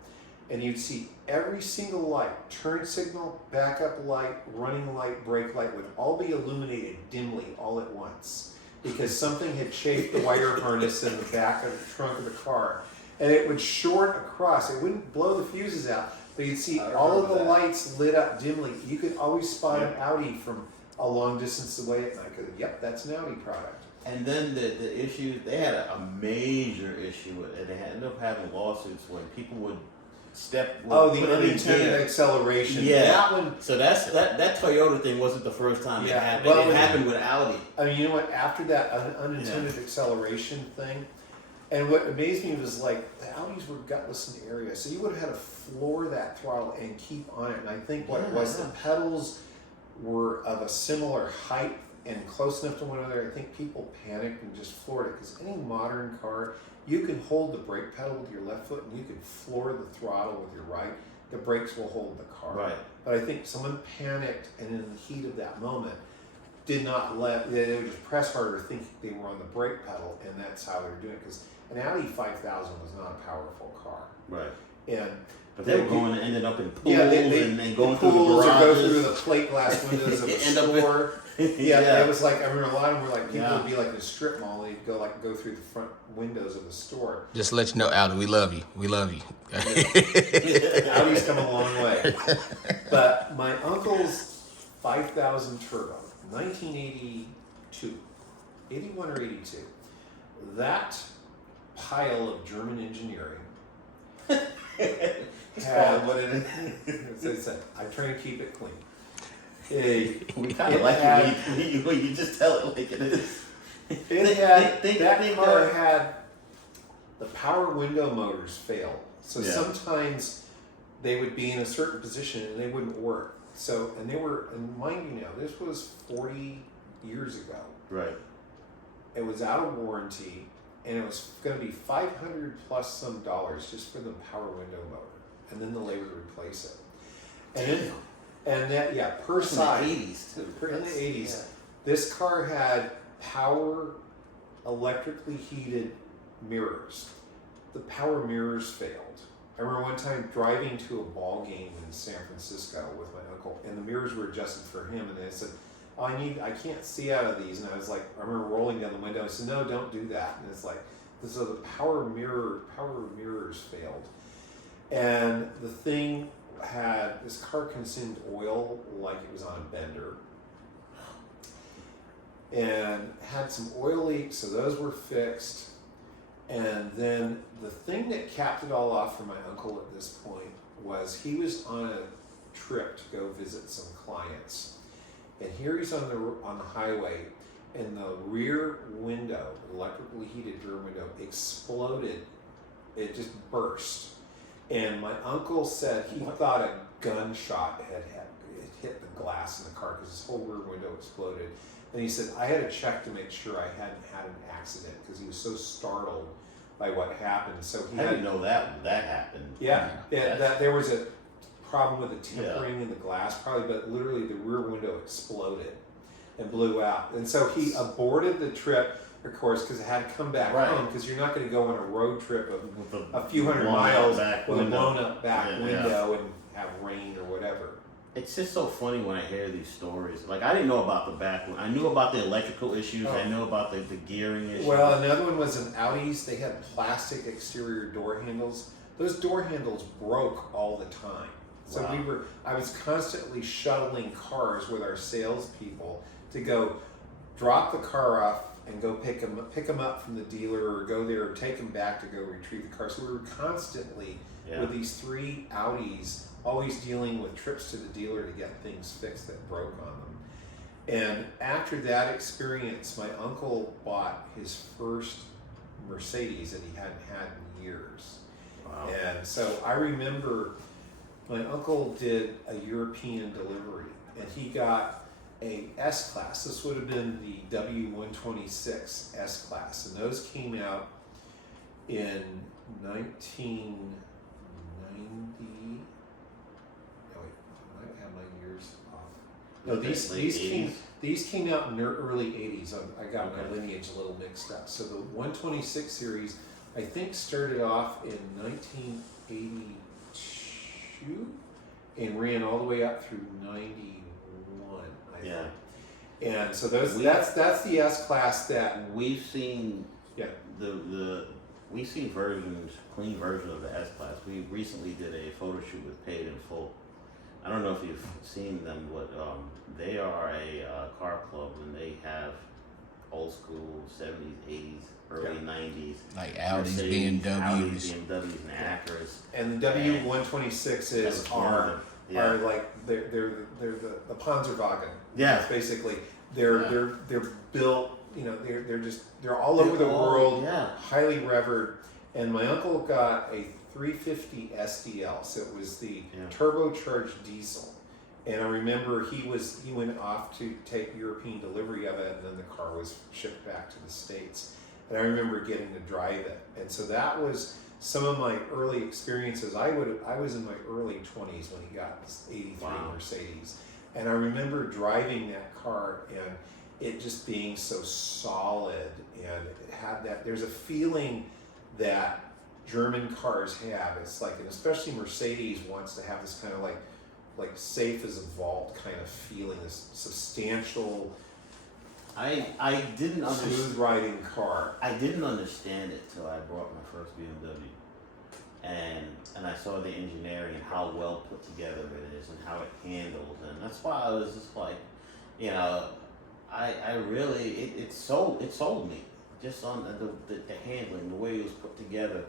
And you'd see every single light, turn signal, backup light, running light, brake light, would all be illuminated dimly all at once because something had chafed the wire harness in the back of the trunk of the car. and it would short across. It wouldn't blow the fuses out, but you'd see I all of the remember that. lights lit up dimly. You could always spot an Audi from a long distance away at night. Yep, that's an Audi product. And then the issue, they had a major issue with it. They ended up having lawsuits when people would step. Oh, put the it in unintended gear. acceleration. Yeah. That one. So that Toyota thing wasn't the first time Yeah, it happened. well, It happened with Audi. I mean, you know what? After that unintended acceleration thing, and what amazed me was like the Audis were gutless in the area, so you would have had to floor that throttle and keep on it. And I think what it was, the pedals were of a similar height and close enough to one another. I think people panicked and just floored it, because any modern car, you can hold the brake pedal with your left foot and you can floor the throttle with your right. The brakes will hold the car. Right. But I think someone panicked, and in the heat of that moment, did not they would just press harder, think they were on the brake pedal, and that's how they were doing it. Because an Audi 5000 was not a powerful car. Right. And But they were going and ended up in pools and going through the pools or go garages. through the plate glass windows of a End up in- store. Yeah. It was like, I remember a lot of them were like, people Yeah. would be like in a strip mall, and they'd go through the front windows of the store. Just to let you know, Alan, we love you. We love you. Audi's come a long way. But my uncle's 5000 Turbo, 1982, 81 or 82, that pile of German engineering had what it is. I try to keep it clean. We kind of It like had- it when you just tell it like it is. That car had the power window motors failed. So Yeah. sometimes they would be in a certain position and they wouldn't work. So, and mind you now, this was 40 years ago. Right. It was out of warranty, and it was going to be $500 plus some dollars just for the power window motor, and then the labor to replace it. And that per side. In the 80s too. In the 80s. Yeah. This car had power electrically heated mirrors. The power mirrors failed. I remember one time driving to a ball game in San Francisco with my uncle, and the mirrors were adjusted for him, and they said, "Oh, I can't see out of these." And I was like, I remember rolling down the window. I said, "No, don't do that." And it's like, so the power mirrors failed, and the thing this car consumed oil like it was on a bender, and had some oil leaks, so those were fixed. And then the thing that capped it all off for my uncle at this point was he was on a trip to go visit some clients, and here he's on the highway, and the rear window, electrically heated rear window, exploded. It just burst. And my uncle said he thought a gunshot had hit the glass in the car, because his whole rear window exploded. And he said, I had to check to make sure I hadn't had an accident, because he was so startled by what happened. So he I didn't know that happened. that there was a problem with the tempering in the glass, probably, but literally the rear window exploded and blew out. And so he aborted the trip, of course, because it had to come back home, because you're not going to go on a road trip of a few hundred miles with a blown up back window and have rain or whatever. It's just so funny when I hear these stories. Like, I didn't know about the back one. I knew about the electrical issues. I knew about the gearing issues. Well, another one was in Audis. They had plastic exterior door handles. Those door handles broke all the time. So I was constantly shuttling cars with our salespeople to go drop the car off and go pick them up from the dealer, or go there or take them back to go retrieve the car. So we were constantly with these 3 Audis, always dealing with trips to the dealer to get things fixed that broke on them. And after that experience, my uncle bought his first Mercedes that he hadn't had in years. Wow. And so I remember my uncle did a European delivery, and he got a S-Class. This would have been the W126 S-Class, and those came out in 1990. Oh wait, I might have my years off. No, these came out in the early 80s. I got my lineage a little mixed up. So the 126 series, I think, started off in 1982 and ran all the way up through 91. I think. And so that's the S-Class that we've seen. Yeah. The we see clean versions of the S-Class. We recently did a photo shoot with Paid in Full. I don't know if you've seen them, but they are a car club, and they have old school 70s, 80s, early 90s. Like Audis, Mercedes, BMWs. BMWs, and Acura's. And the W126s are like they're the Panzerwagen. Yeah. Basically, they're built. You know, they're all over the world. Yeah. Highly revered. And my uncle got a 350 SDL, so it was the turbocharged diesel. And I remember he went off to take European delivery of it, and then the car was shipped back to the States. And I remember getting to drive it. And so that was some of my early experiences. I was in my early 20s when he got this 83 Mercedes. And I remember driving that car and it just being so solid, and it had that, there's a feeling that German cars have. It's like, and especially Mercedes wants to have this kind of like safe as a vault kind of feeling, this substantial, I didn't understand. smooth riding car. I didn't understand it till I bought my first BMW, and I saw the engineering and how well put together it is and how it handles, and that's why I was just like, you know, I really it sold me just on the handling, the way it was put together.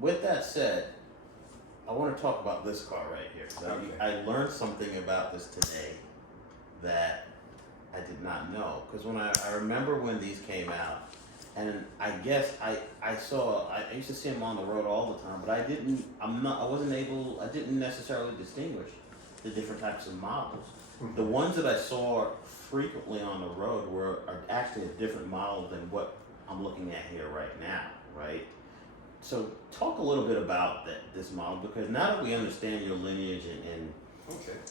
With that said, I want to talk about this car right here. Okay. I learned something about this today that I did not know, because when I remember when these came out, and I guess I used to see them on the road all the time, but I didn't necessarily distinguish the different types of models. Mm-hmm. The ones that I saw frequently on the road are actually a different model than what I'm looking at here right now, right? So talk a little bit about this model, because now that we understand your lineage and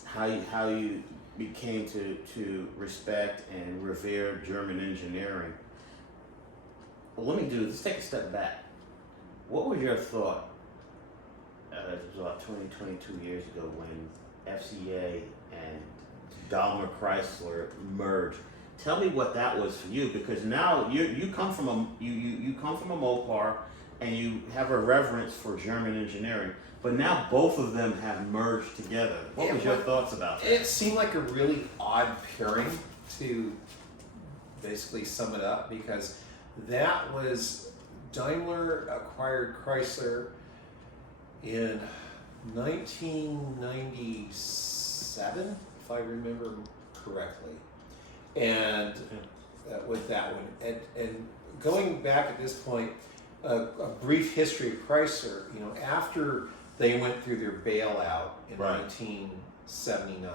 how you became to respect and revere German engineering. Well, let's take a step back. What was your thought? It was about 22 years ago when FCA and Daimler Chrysler merged. Tell me what that was for you, because now you come from a Mopar and you have a reverence for German engineering, but now both of them have merged together. What was your thoughts about that? It seemed like a really odd pairing, to basically sum it up, because that was Daimler acquired Chrysler in 1997, if I remember correctly, and with that one, and going back at this point, a brief history of Chrysler. You know, after they went through their bailout in 1979,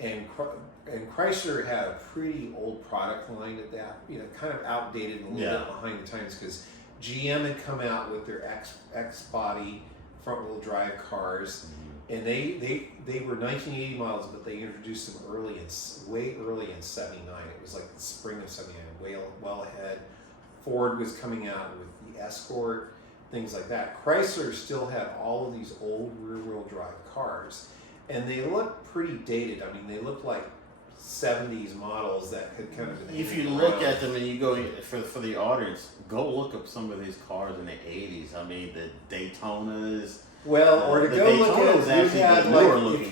and Chrysler had a pretty old product line at that, you know, kind of outdated and a little bit behind the times, because GM had come out with their X body front wheel drive cars, and they were 1980 models, but they introduced them way early in 79. It was like the spring of 79, well ahead. Ford was coming out with the Escort, things like that. Chrysler still had all of these old rear-wheel drive cars, and they looked pretty dated. I mean, they looked like 70s models that had kind of been. If you look at them and you go for the audience, go look up some of these cars in the 80s. I mean, the Daytonas. Well, or to go look at if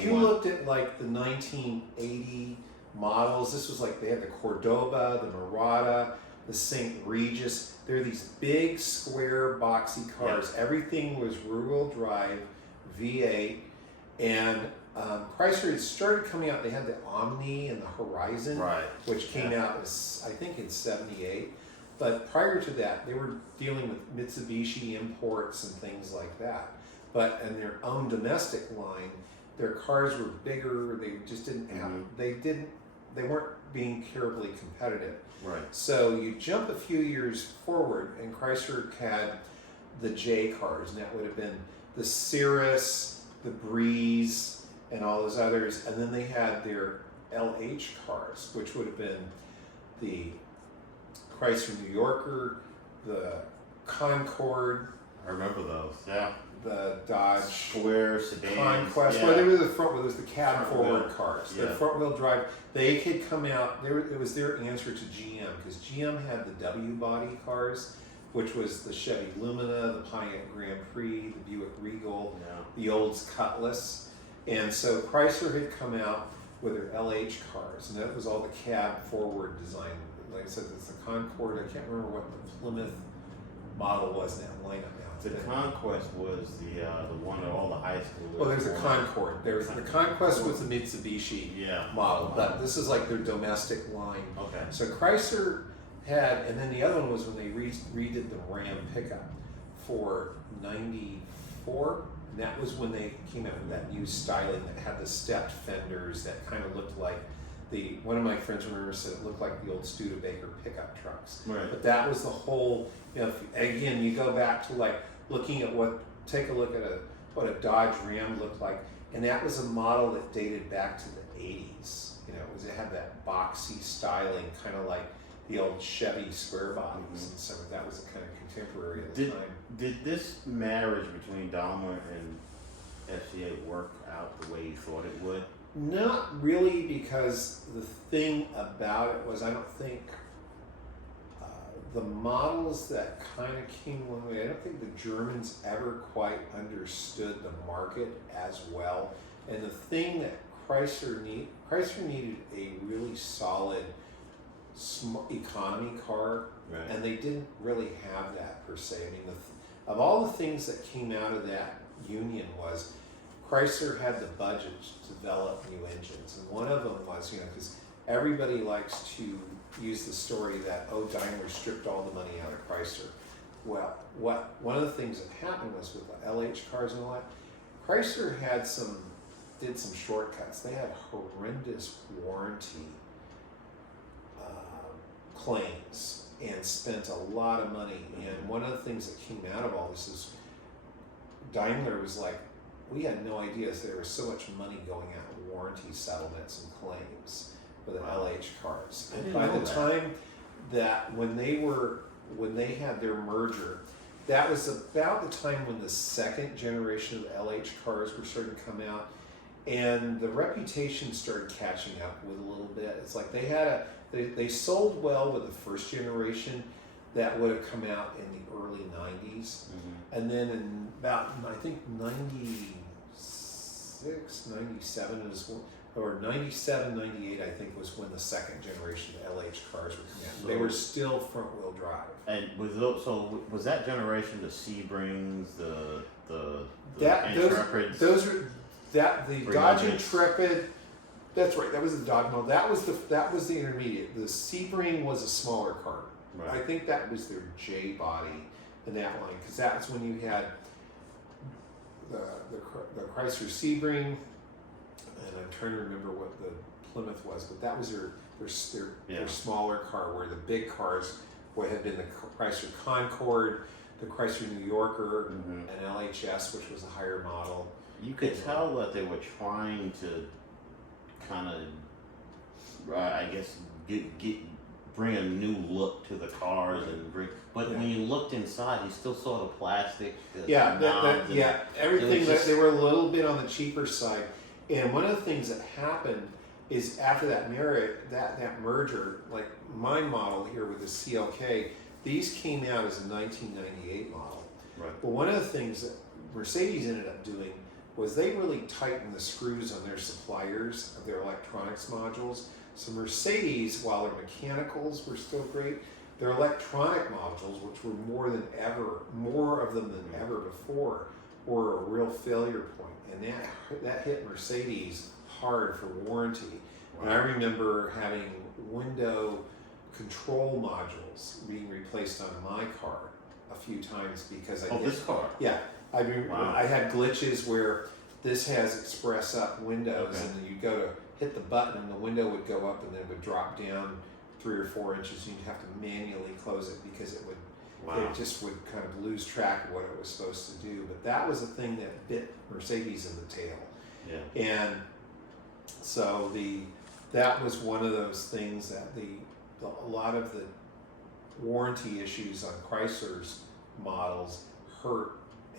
you one. looked at like the 1980 models, this was like they had the Cordoba, the Murata, the St. Regis. They're these big, square, boxy cars. Yep. Everything was rear-wheel drive, V8, and Chrysler had started coming out. They had the Omni and the Horizon, which came out, I think, in '78. But prior to that, they were dealing with Mitsubishi imports and things like that. But in their own domestic line, their cars were bigger. They just didn't have. They weren't being terribly competitive. Right. So you jump a few years forward, and Chrysler had the J cars, and that would have been the Cirrus, the Breeze, and all those others. And then they had their LH cars, which would have been the Chrysler New Yorker, the Concorde. I remember those. Yeah. The Dodge Square sedan. Conquest. Yeah. Well, they were the front. It was the cab forward wheel cars. Yeah. The front wheel drive. They had come out. It was their answer to GM, because GM had the W body cars, which was the Chevy Lumina, the Pontiac Grand Prix, the Buick Regal, Yeah. the Olds Cutlass. And so Chrysler had come out with their LH cars, and that was all the cab forward design. Like I said, it's the Concorde. I can't remember what the Plymouth model was in that lineup now. The Conquest was the one that all the high schoolers. Well, there's a wore. Concorde. There's the Conquest was the Mitsubishi Yeah. model, but this is like their domestic line. Okay. So Chrysler had, and then the other one was when they redid the Ram pickup for '94, and that was when they came out with that new styling that had the stepped fenders that kind of looked like one of my friends said it looked like the old Studebaker pickup trucks. Right. But that was the whole, again, you go back to like looking at take a look at what a Dodge Ram looked like, and that was a model that dated back to the 80s. It had that boxy styling, kind of like the old Chevy square bodies, and so that was a kind of contemporary at the time. Did this marriage between Daimler and FCA work out the way you thought it would? Not really, because the thing about it was I don't think the models that kind of came along way, I don't think the Germans ever quite understood the market as well. And the thing that Chrysler needed a really solid economy car, Right. and they didn't really have that per se. I mean, of all the things that came out of that union was Chrysler had the budget to develop new engines, and one of them was, because everybody likes to use the story that, Daimler stripped all the money out of Chrysler. Well, one of the things that happened was with the LH cars and all that, Chrysler did some shortcuts. They had horrendous warranty claims and spent a lot of money. And one of the things that came out of all this is Daimler was like, we had no idea there was so much money going out in warranty settlements and claims for the LH cars. And by the time that when they had their merger, that was about the time when the second generation of the LH cars were starting to come out, and the reputation started catching up with a little bit. It's like they sold well with the first generation that would have come out in the early 90s. And then in about, I think 96, 97 or 97, 98, I think was when the second generation of LH cars were coming out. They were still front wheel drive. And was that generation the Sebrings, the Intrepids? The Dodge 300s? Intrepid. That's right. That was the Dodge model. That was the intermediate. The Sebring was a smaller car. Right. I think that was their J body in that line, because that's when you had the Chrysler Sebring, and I'm trying to remember what the Plymouth was, but that was their smaller car, where the big cars would have been the Chrysler Concorde, the Chrysler New Yorker, and LHS, which was a higher model. You could tell that they were trying to kind of, I guess, bring a new look to the cars, but when you looked inside, you still saw the plastic. Everything they were a little bit on the cheaper side. And one of the things that happened is after that merger, like my model here with the CLK, these came out as a 1998 model. Right. But one of the things that Mercedes ended up doing was they really tightened the screws on their suppliers of their electronics modules. So Mercedes, while their mechanicals were still great, their electronic modules, which were more of them than ever before, were a real failure point. And that hit Mercedes hard for warranty. Wow. And I remember having window control modules being replaced on my car a few times because this car? Yeah. I had glitches where this has express up windows, and then you go to hit the button and the window would go up and then it would drop down 3 or 4 inches. You'd have to manually close it because it just would kind of lose track of what it was supposed to do. But that was a thing that bit Mercedes in the tail. Yeah. And so that was one of those things that a lot of the warranty issues on Chrysler's models hurt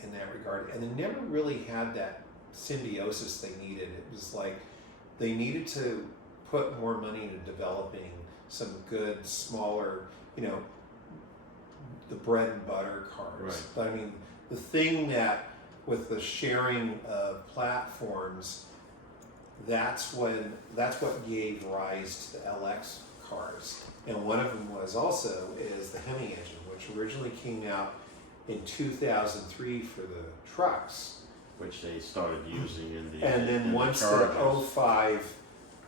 in that regard, and they never really had that symbiosis they needed. It was like they needed to put more money into developing some good, smaller, the bread and butter cars. Right. But I mean, the thing that with the sharing of platforms, that's what gave rise to the LX cars. And one of them was also is the Hemi engine, which originally came out in 2003 for the trucks. Which they started using in the And then in once the the Chargers. 05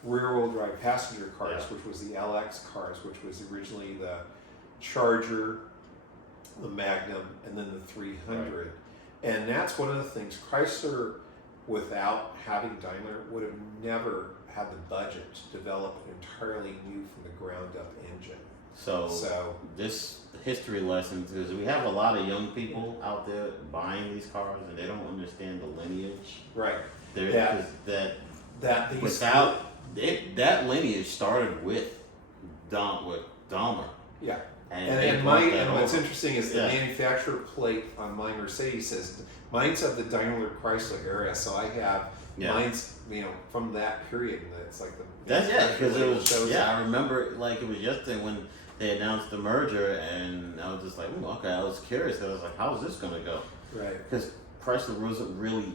rear-wheel drive passenger cars, Yeah. which was the LX cars, which was originally the Charger, the Magnum, and then the 300. And that's one of the things Chrysler, without having Daimler, would have never had the budget to develop an entirely new from the ground up engine. So this history lesson, because we have a lot of young people out there buying these cars and they don't understand the lineage. Right. There, Yeah. 'cause That these without it, that lineage started with Dahmer. Yeah. And they And brought mine, that and what's over. interesting is the Yeah. manufacturer plate on my Mercedes says mine's of the Daimler Chrysler era, so I have Yeah. mine's from that period, and it's like the That's because it label was. shows Yeah, I remember like it was yesterday when they announced the merger, and I was just like, okay. I was curious. I was like, how's this gonna go? right. Because Chrysler wasn't really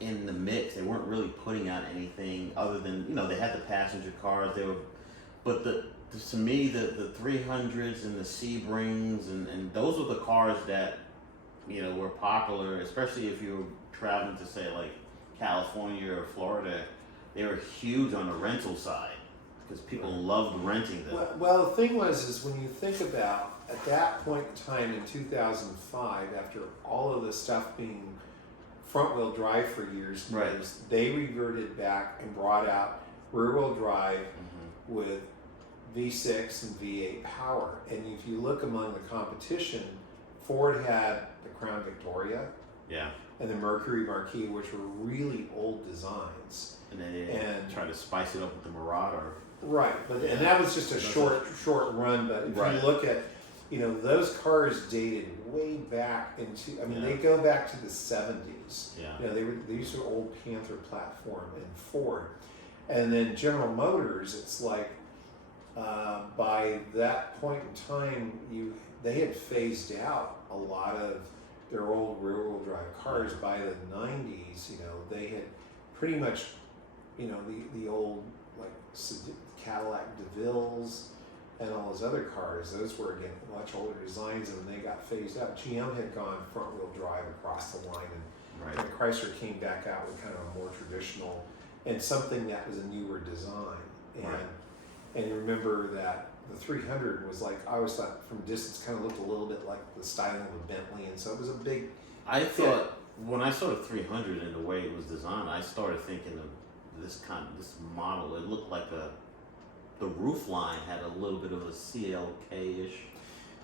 in the mix. They weren't really putting out anything other than they had the passenger cars. They were, but to me the 300s and the Sebrings and those were the cars that were popular, especially if you were traveling to say like California or Florida. They were huge on the rental side because people loved renting them. Well, the thing is when you think about at that point in time in 2005, after all of this stuff being front-wheel drive for years, Right. they reverted back and brought out rear-wheel drive with V6 and V8 power. And if you look among the competition, Ford had the Crown Victoria Yeah, and the Mercury Marquis, which were really old designs. and then they And- try to spice it up with the Marauder. Right, but Yeah. and that was just a That's short run. But if Right. you look at, those cars dated way back into. I mean, Yeah. they go back to the 70s. Yeah. These were old Panther platform and Ford, and then General Motors. It's like by that point in time, they had phased out a lot of their old rear-wheel drive cars. By the 90s, they had pretty much, the old like Cadillac DeVilles and all those other cars. Those were again much older designs, and when they got phased out, GM had gone front-wheel drive across the line, Right. and Chrysler came back out with kind of a more traditional and something that was a newer design. And Right. and remember that the 300 was like, I always thought from distance kind of looked a little bit like the styling of a Bentley, and so it was a big. I thought when I saw the 300 and the way it was designed, I started thinking of this model. It looked like the roof line had a little bit of a CLK-ish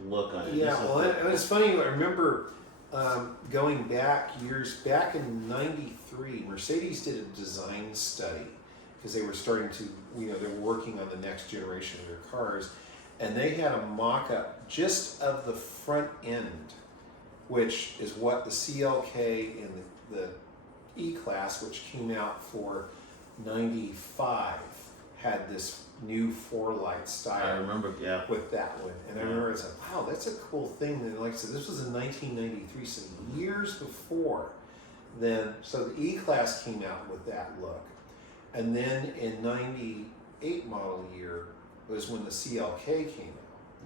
look on it. Yeah, This is well, the- and it's funny. I remember going back in '93, Mercedes did a design study because they were starting to, they were working on the next generation of their cars, and they had a mock-up just of the front end, which is what the CLK in the E-Class, which came out for '95, had this new four-light style. I remember, yeah. With that one, and I Yeah. remember it's like, wow, that's a cool thing. And like I said, this was in 1993, so years before then. So the E-Class came out with that look, and then in '98 model year was when the CLK came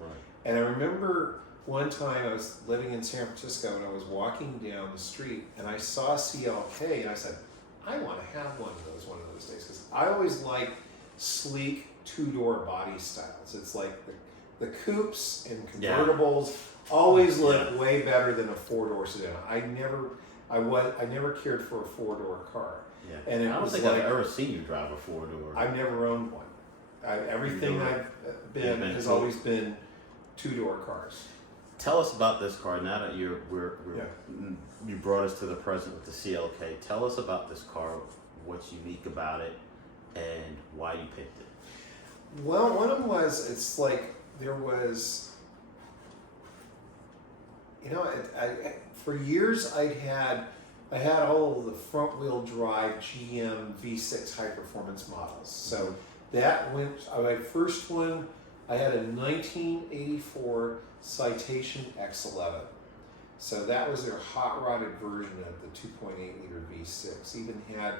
out. Right. And I remember one time I was living in San Francisco and I was walking down the street and I saw a CLK and I said, I want to have one of those days, because I always like sleek two-door body styles. It's like the coupes and convertibles always look way better than a four-door sedan. I never cared for a four-door car. Yeah. And it I don't was think like, I've ever seen you drive a four-door. I've never owned one. Everything Never. I've been been has two. always been two-door cars. Tell us about this car now that you brought us to the present with the CLK. Tell us about this car, what's unique about it, and why you picked it. Well, one of them was, it's like there was, for years I had all of the front wheel drive GM V6 high performance models. So that went, my first one I had a 1984 Citation X11. So that was their hot rodded version of the 2.8 liter V6. Even had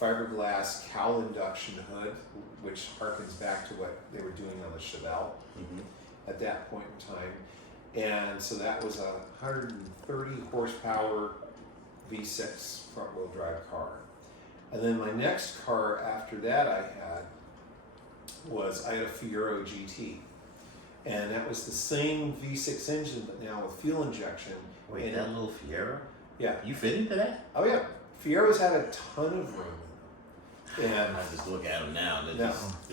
fiberglass cowl induction hood, which harkens back to what they were doing on the Chevelle at that point in time. And so that was a 130 horsepower V6 front wheel drive car. And then my next car after that I had a Fiero GT. And that was the same V6 engine, but now with fuel injection. Wait, and that little Fiero? Yeah. You fit into that? Oh yeah. Fiero's had a ton of room in them. And I just look at them now. And they're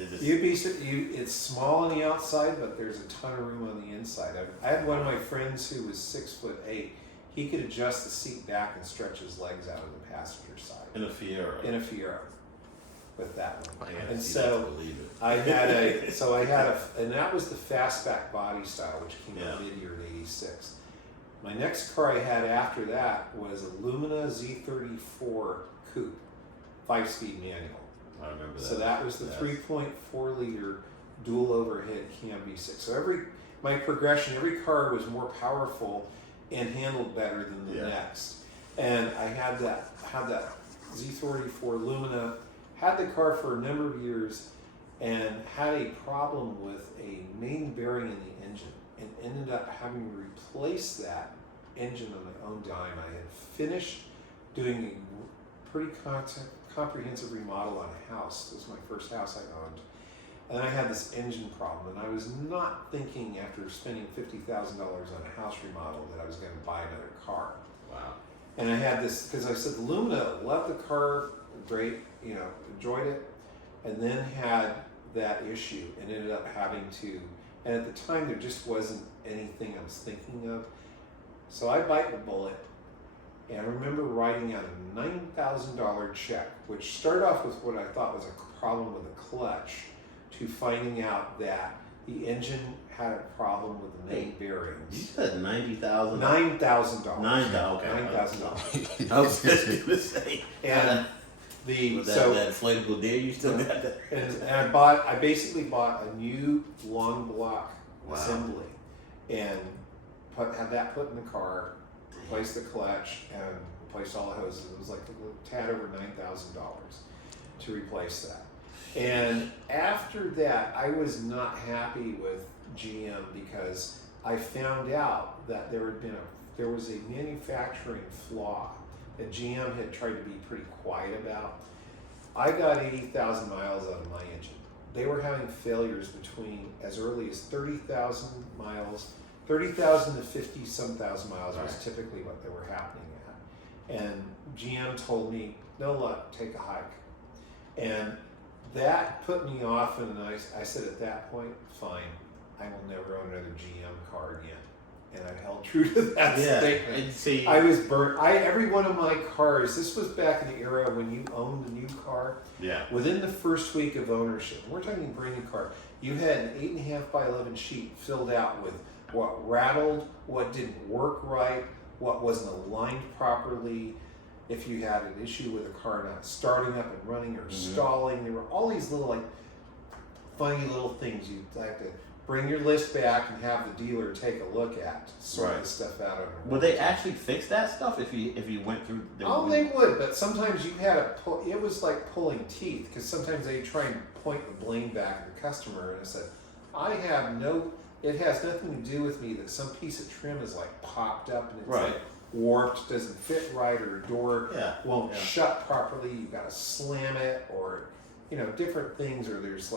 just it's small on the outside, but there's a ton of room on the inside. I had one of my friends who was 6'8". He could adjust the seat back and stretch his legs out of the passenger side. in a Fiero. In a Fiero. With that one. I gotta And see so that to believe it. and that was the fastback body style, which came out mid-year in '86. My next car I had after that was a Lumina Z34 Coupe, 5-speed manual. I remember that. So that was the 3.4 liter dual overhead cam V6. So my progression, every car was more powerful and handled better than the next. And I had that Z34 Lumina, had the car for a number of years, and had a problem with a main bearing in the engine, and ended up having to replace that engine on my own dime. I had finished doing a pretty comprehensive remodel on a house. It was my first house I owned. And I had this engine problem, and I was not thinking after spending $50,000 on a house remodel that I was going to buy another car. Wow. And I had this, because I said, Lumina, loved the car, great, enjoyed it, and then had that issue and ended up having to, and at the time there just wasn't anything I was thinking of. So I bite the bullet, and I remember writing out a $9,000 check, which started off with what I thought was a problem with the clutch, to finding out that the engine had a problem with the main bearings. You said $90,000? $9,000. $9,000, okay. $9,000. I was just going to say. And that inflatable deer, you still got that? And I basically bought a new long block assembly and had that put in the car, replaced the clutch, and replaced all the hoses. It was like a tad over $9,000 to replace that. And after that, I was not happy with GM because I found out that there was a manufacturing flaw that GM had tried to be pretty quiet about. I got 80,000 miles out of my engine. They were having failures between as early as 30,000 miles, 30,000 to 50-some thousand miles was typically what they were happening at. And GM told me, no luck, take a hike. And that put me off, and I said at that point, fine, I will never own another GM car again. And I held true to that statement. And see, I was burnt. Every one of my cars, this was back in the era when you owned a new car. Yeah. Within the first week of ownership, we're talking a brand new car, you had an 8.5 by 11 sheet filled out with what rattled, what didn't work right, what wasn't aligned properly, if you had an issue with a car not starting up and running or stalling. There were all these little funny little things you'd like to bring your list back and have the dealer take a look at to sort this stuff out. Would they actually fix that stuff if you went through? They would, but sometimes you had to it was like pulling teeth, because sometimes they try and point the blame back at the customer, and I said, it has nothing to do with me that some piece of trim is popped up and it's warped, doesn't fit right, or a door won't shut properly, you gotta slam it, or different things, or there's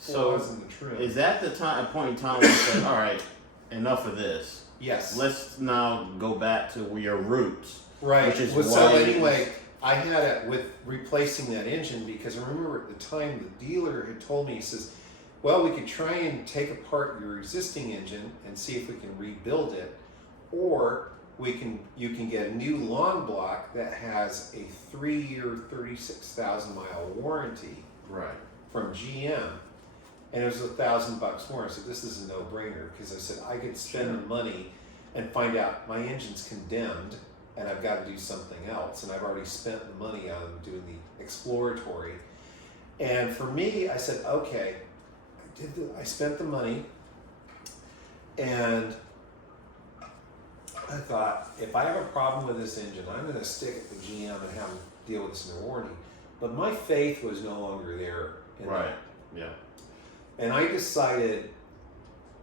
flaws in the trim. Is that the point in time when you said, all right, enough of this? Yes. Let's now go back to your roots. Right. Which is so anyway, I had it with replacing that engine, because I remember at the time the dealer had told me, he says, well, we could try and take apart your existing engine and see if we can rebuild it, or you can get a new long block that has a 3-year, 36,000 mile warranty from GM, and it was $1,000 more. I said, this is a no-brainer, because I said I could spend the money and find out my engine's condemned and I've got to do something else, and I've already spent the money on doing the exploratory. And for me, I said, okay, I spent the money, and I thought, if I have a problem with this engine, I'm going to stick it to GM and have them deal with this in warranty. But my faith was no longer there. Right. Yeah. And I decided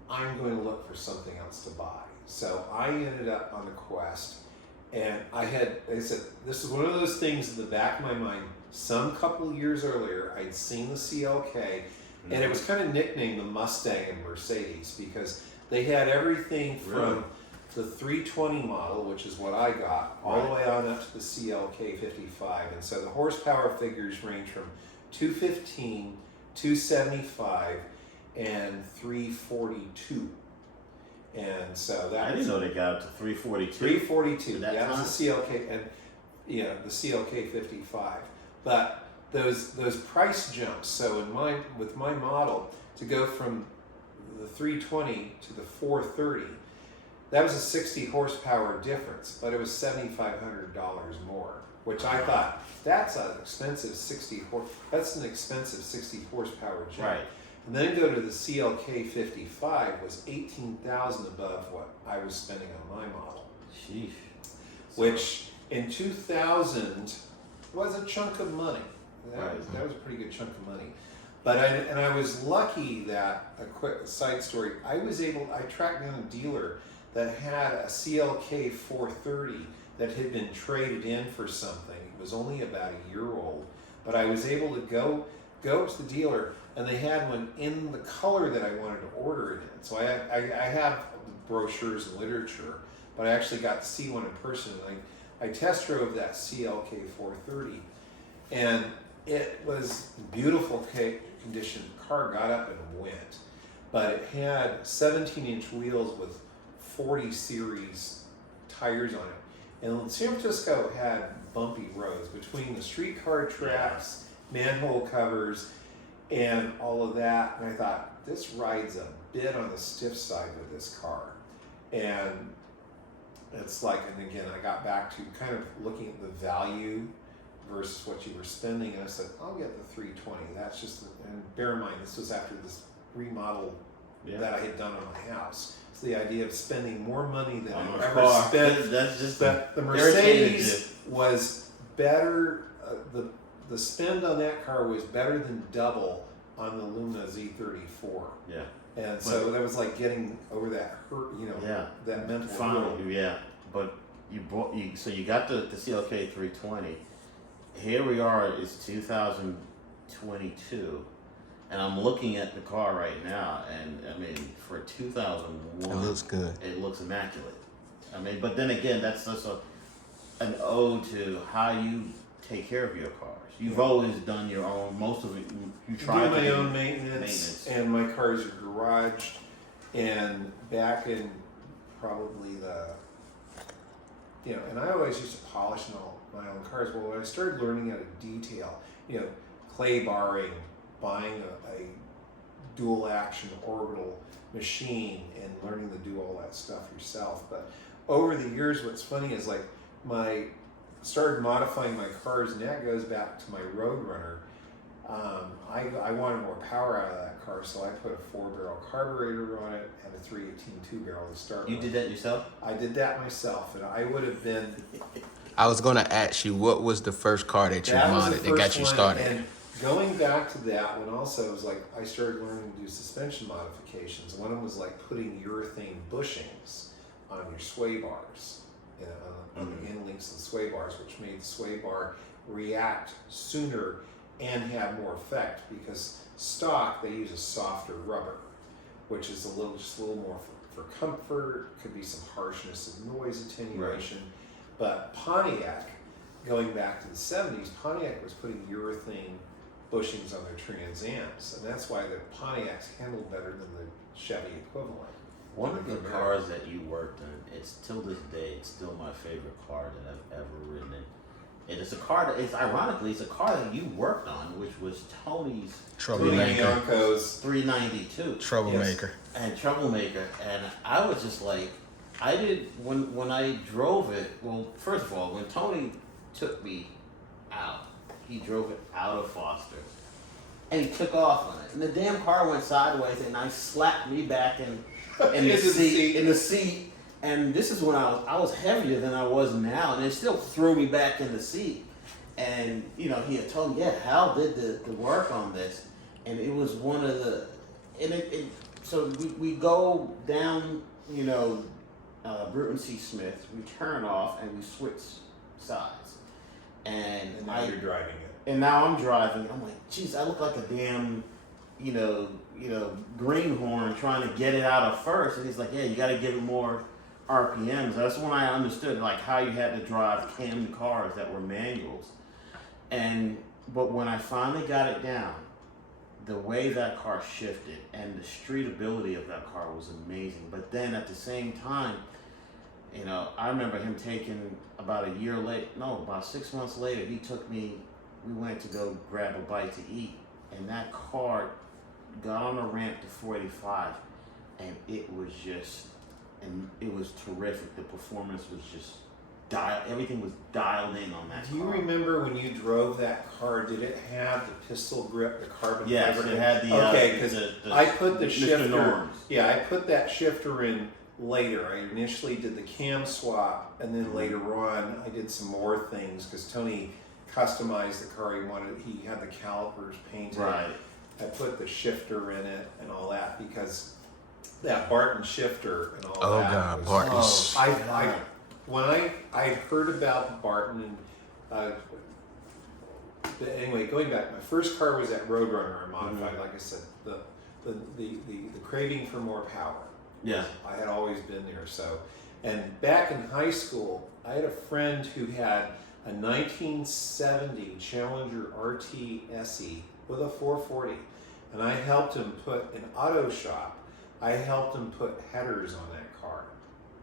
I'm going to look for something else to buy. So I ended up on a quest, and I said, this is one of those things in the back of my mind. Some couple years earlier, I'd seen the CLK, and it was kind of nicknamed the Mustang and Mercedes because they had everything from the 320 model, which is what I got, all the way on up to the CLK 55. And so the horsepower figures range from 215, 275, and 342. And so that I didn't know they got up to 342. 342. That Yeah, that's the CLK, and the CLK 55. But those price jumps. So with my model, to go from the 320 to the 430, that was a 60 horsepower difference, but it was $7,500 more, which I thought that's an expensive 60 horsepower jump. Right. And then go to the CLK 55 was 18,000 above what I was spending on my model. Sheesh. Which in 2000 was a chunk of money. That was a pretty good chunk of money. But I was lucky that, a quick side story, I tracked down a dealer that had a CLK 430 that had been traded in for something. It was only about a year old, but I was able to go to the dealer, and they had one in the color that I wanted to order it in. So I have brochures and literature, but I actually got to see one in person. And I test drove that CLK 430, and it was beautiful condition. The car got up and went, but it had 17-inch wheels with 40 series tires on it. And San Francisco had bumpy roads between the streetcar tracks, manhole covers, and all of that. And I thought, this rides a bit on the stiff side with this car. And it's like, and again, I got back to kind of looking at the value versus what you were spending. And I said, I'll get the 320. That's just, and bear in mind, this was after this remodel that I had done on my house. It's the idea of spending more money than I ever spent. That's just the Mercedes was better. The spend on that car was better than double on the Luna Z34. Yeah. And so that was like getting over that hurt, that mental hurdle. Yeah. But so you got the CLK 320. Here we are, it's 2022. And I'm looking at the car right now, and I mean, for 2001, it looks good. It looks immaculate. I mean, but then again, that's also an ode to how you take care of your cars. You've always done your own. Most of it, you try do to my own maintenance, and my cars are garaged. And back in probably and I always used to polish my own cars. Well, when I started learning how to detail, clay barring, buying a dual action orbital machine and learning to do all that stuff yourself. But over the years, what's funny is started modifying my cars, and that goes back to my Roadrunner. I wanted more power out of that car, so I put a 4-barrel carburetor on it and a 318 2-barrel to start. You did that yourself? I did that myself, and I would have been. I was going to ask you, what was the first car that you modded that got you started? And going back to that one also, it was like I started learning to do suspension modifications. One of them was like putting urethane bushings on your sway bars, on the end links of the sway bars, which made the sway bar react sooner and have more effect, because stock they use a softer rubber, which is just a little more for comfort. Could be some harshness and noise attenuation. Right. But Pontiac, going back to the 70s, Pontiac was putting urethane bushings on their Trans Ams, and that's why the Pontiacs handled better than the Chevy equivalent. One of the cars that you worked in, it's till this day, it's still my favorite car that I've ever ridden in. And it's a car that, it's a car that you worked on, which was Tony's Troublemaker. 392. Troublemaker. Yes. And Troublemaker. And I was just like, when I drove it, well, first of all, when Tony took me out, he drove it out of Foster and he took off on it. And the damn car went sideways, and I slapped me back in the seat. And this is when I was heavier than I was now, and it still threw me back in the seat. And he had told me, yeah, Hal did the work on this, and it was one of the, so we go down, Bruton C. Smith, we turn off, and we switch sides, and now you're driving it. And now I'm driving. I'm like, geez, I look like a damn, greenhorn trying to get it out of first. And he's like, yeah, you got to give it more RPMs. That's when I understood like how you had to drive cammed cars that were manuals. But when I finally got it down, the way that car shifted and the streetability of that car was amazing. But then at the same time, I remember him taking about 6 months later, he took me. We went to go grab a bite to eat, and that car got on the ramp to 485, and it was terrific. The performance was just everything was dialed in on that car. Do you remember when you drove that car, did it have the pistol grip, the carbon fiber? Yes, it had the, okay, because I put the Mr. shifter, Norms. yeah, I put that shifter in later. I initially did the cam swap, and then later on I did some more things, because Tony customized the car. He had the calipers painted. Right. I put the shifter in it and all that, because that Barton shifter and all Oh that. God, was- Barton. When I heard about the Barton, but anyway, going back, my first car was that Roadrunner I modified. Mm-hmm. Like I said, the craving for more power. Yeah. I had always been there. So, and back in high school, I had a friend who had a 1970 Challenger RT SE with a 440, and I helped him put an auto shop. I helped him put headers on that car.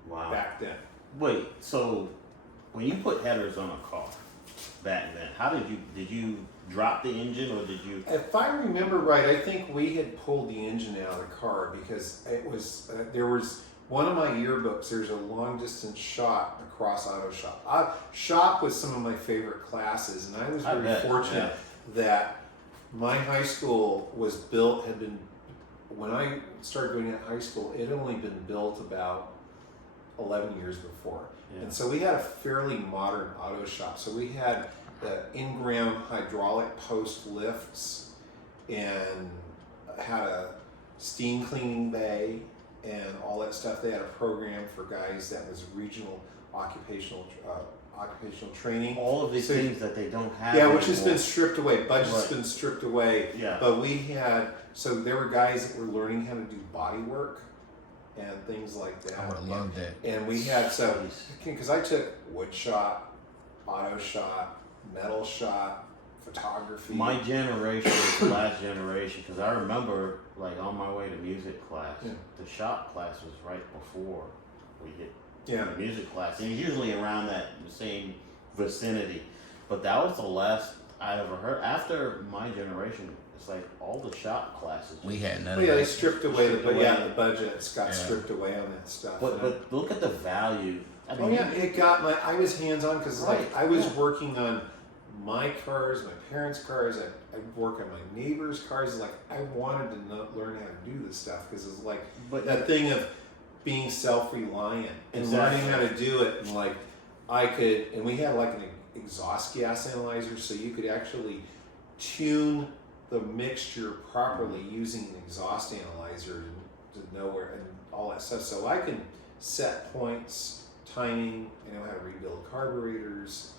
Wow. Back then. Wait, so when you put headers on a car back then, how did you drop the engine, or did you? If I remember right, I think we had pulled the engine out of the car, because it was there was one of my yearbooks. There's a long distance shot across auto shop. Shop was some of my favorite classes, and I was very fortunate that my high school had been when I started going to high school. It had only been built about 11 years before. Yeah. And so we had a fairly modern auto shop. So we had the in-ground hydraulic post lifts, and had a steam cleaning bay and all that stuff. They had a program for guys that was regional occupational training. All of these things that they don't have. Yeah, which has anymore. been stripped away. Budget's Right. been stripped away. Yeah. But we had, so there were guys that were learning how to do body work and things like that. I would have loved that. And we had, so, because I took wood shop, auto shop, metal shop, photography. My generation was the last generation, because I remember, like, on my way to music class, the shop class was right before we hit the music class. And it's usually around that same vicinity. But that was the last I ever heard. After my generation, it's like all the shop classes. We had none Well, yeah, of they that. stripped away the budgets got Yeah. stripped away on that stuff. But look at the value. I mean, it got I was hands on, because Right, like I was yeah. working on my cars, my parents' cars. I work on my neighbors' cars. Like I wanted to learn how to do this stuff, because it's like that thing of being self-reliant and learning how to do it. And like and we had like an exhaust gas analyzer, so you could actually tune the mixture properly using an exhaust analyzer to know where and all that stuff. So I can set points, timing. I know how to rebuild carburetors.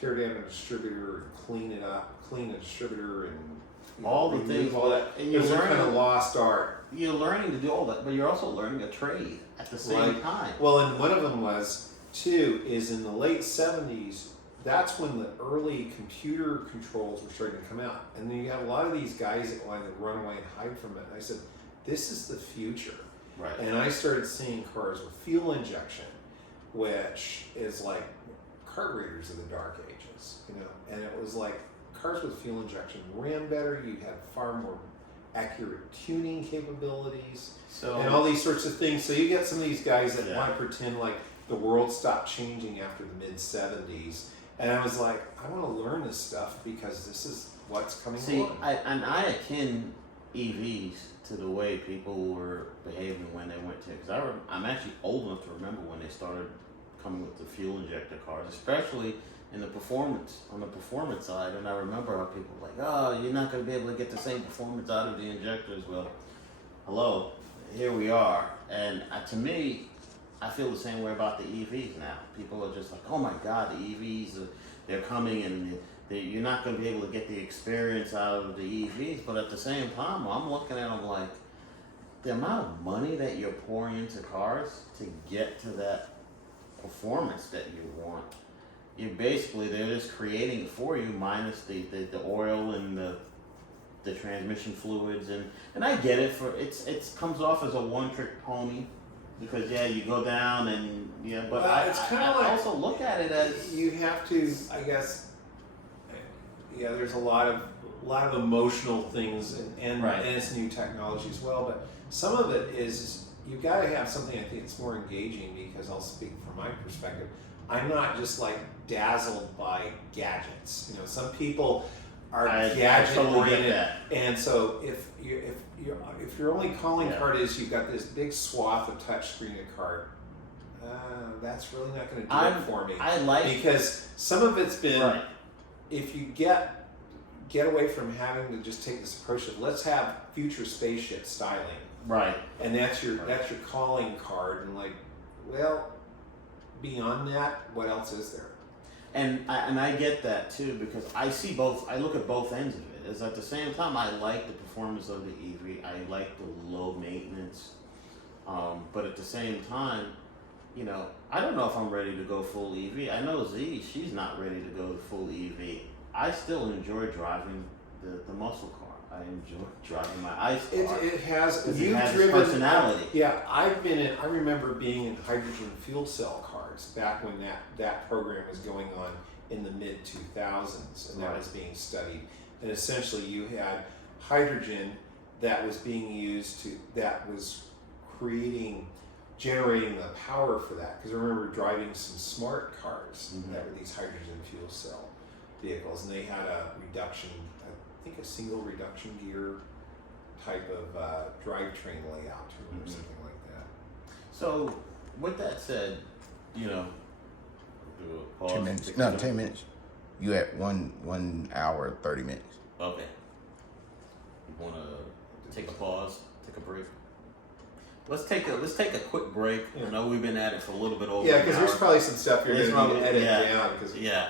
Tear down a distributor and clean it up, clean a distributor, and all the things, all that. and It's you're a kind of learning. lost art. You're learning to do all that, but you're also learning a trade at the same time. Well, and one of them is in the late 70s. That's when the early computer controls were starting to come out, and then you have a lot of these guys that wanted to run away and hide from it. And I said, "This is the future." Right. And I started seeing cars with fuel injection, which is like carburetors of the dark ages, and it was like cars with fuel injection ran better. You had far more accurate tuning capabilities, and all these sorts of things. So you get some of these guys that want to pretend like the world stopped changing after the mid 70s, And I was like, I want to learn this stuff because this is what's coming See, along. I akin EVs to the way people were behaving when they went to, because I'm actually old enough to remember when they started coming with the fuel injector cars, especially on the performance side. And I remember how people were like, oh, you're not going to be able to get the same performance out of the injectors. Well, hello, here we are. And to me, I feel the same way about the EVs now. People are just like, oh my God, the EVs, they're coming, and you're not going to be able to get the experience out of the EVs. But at the same time, I'm looking at them like, the amount of money that you're pouring into cars to get to that performance that you want, they're just creating it for you, minus the oil and the transmission fluids, and I get it, it comes off as a one-trick pony, because you go down and but Well, it's kind of like, also look at it as you have to, I guess, there's a lot of emotional things, and Right. and it's new technology as well, but some of it is you've got to have something, I think, that's more engaging, because I'll speak from my perspective. I'm not just like dazzled by gadgets. Some people are gadget totally get oriented, that. and so if your only calling Yeah. card is you've got this big swath of touchscreen card, that's really not going to do it for me. I like Because some of it's been, right. if you get away from having to just take this approach of let's have future spaceship styling, Right. and that's your calling card, and well, beyond that, what else is there? And I get that too, because I see both. I look at both ends of it. Is at the same time, I like the performance of the EV. I like the low maintenance, but at the same time, I don't know if I'm ready to go full EV. I know Z, she's not ready to go full EV. I still enjoy driving the muscle car. I enjoy driving my ICE car. It has. 'Cause You've it has driven personality. Yeah, I remember being in hydrogen fuel cell cars back when that program was going on in the mid 2000s, and that Right. was being studied. And essentially, you had hydrogen that was being used that was generating the power for that. Because I remember driving some smart cars Mhm. that were these hydrogen fuel cell vehicles, and they had a reduction, I think a single reduction gear type of drivetrain layout or Mhm. something like that. So, with that said, do a pause. 10 minutes. take No, a- 10 minutes. You at 1 hour 30 minutes. Okay. You wanna take a pause, take a break? Let's take a quick break. Yeah. I know we've been at it for a little bit over. Yeah, an because there's hour. probably some stuff you're There's going to need probably- to edit yeah. down because Yeah.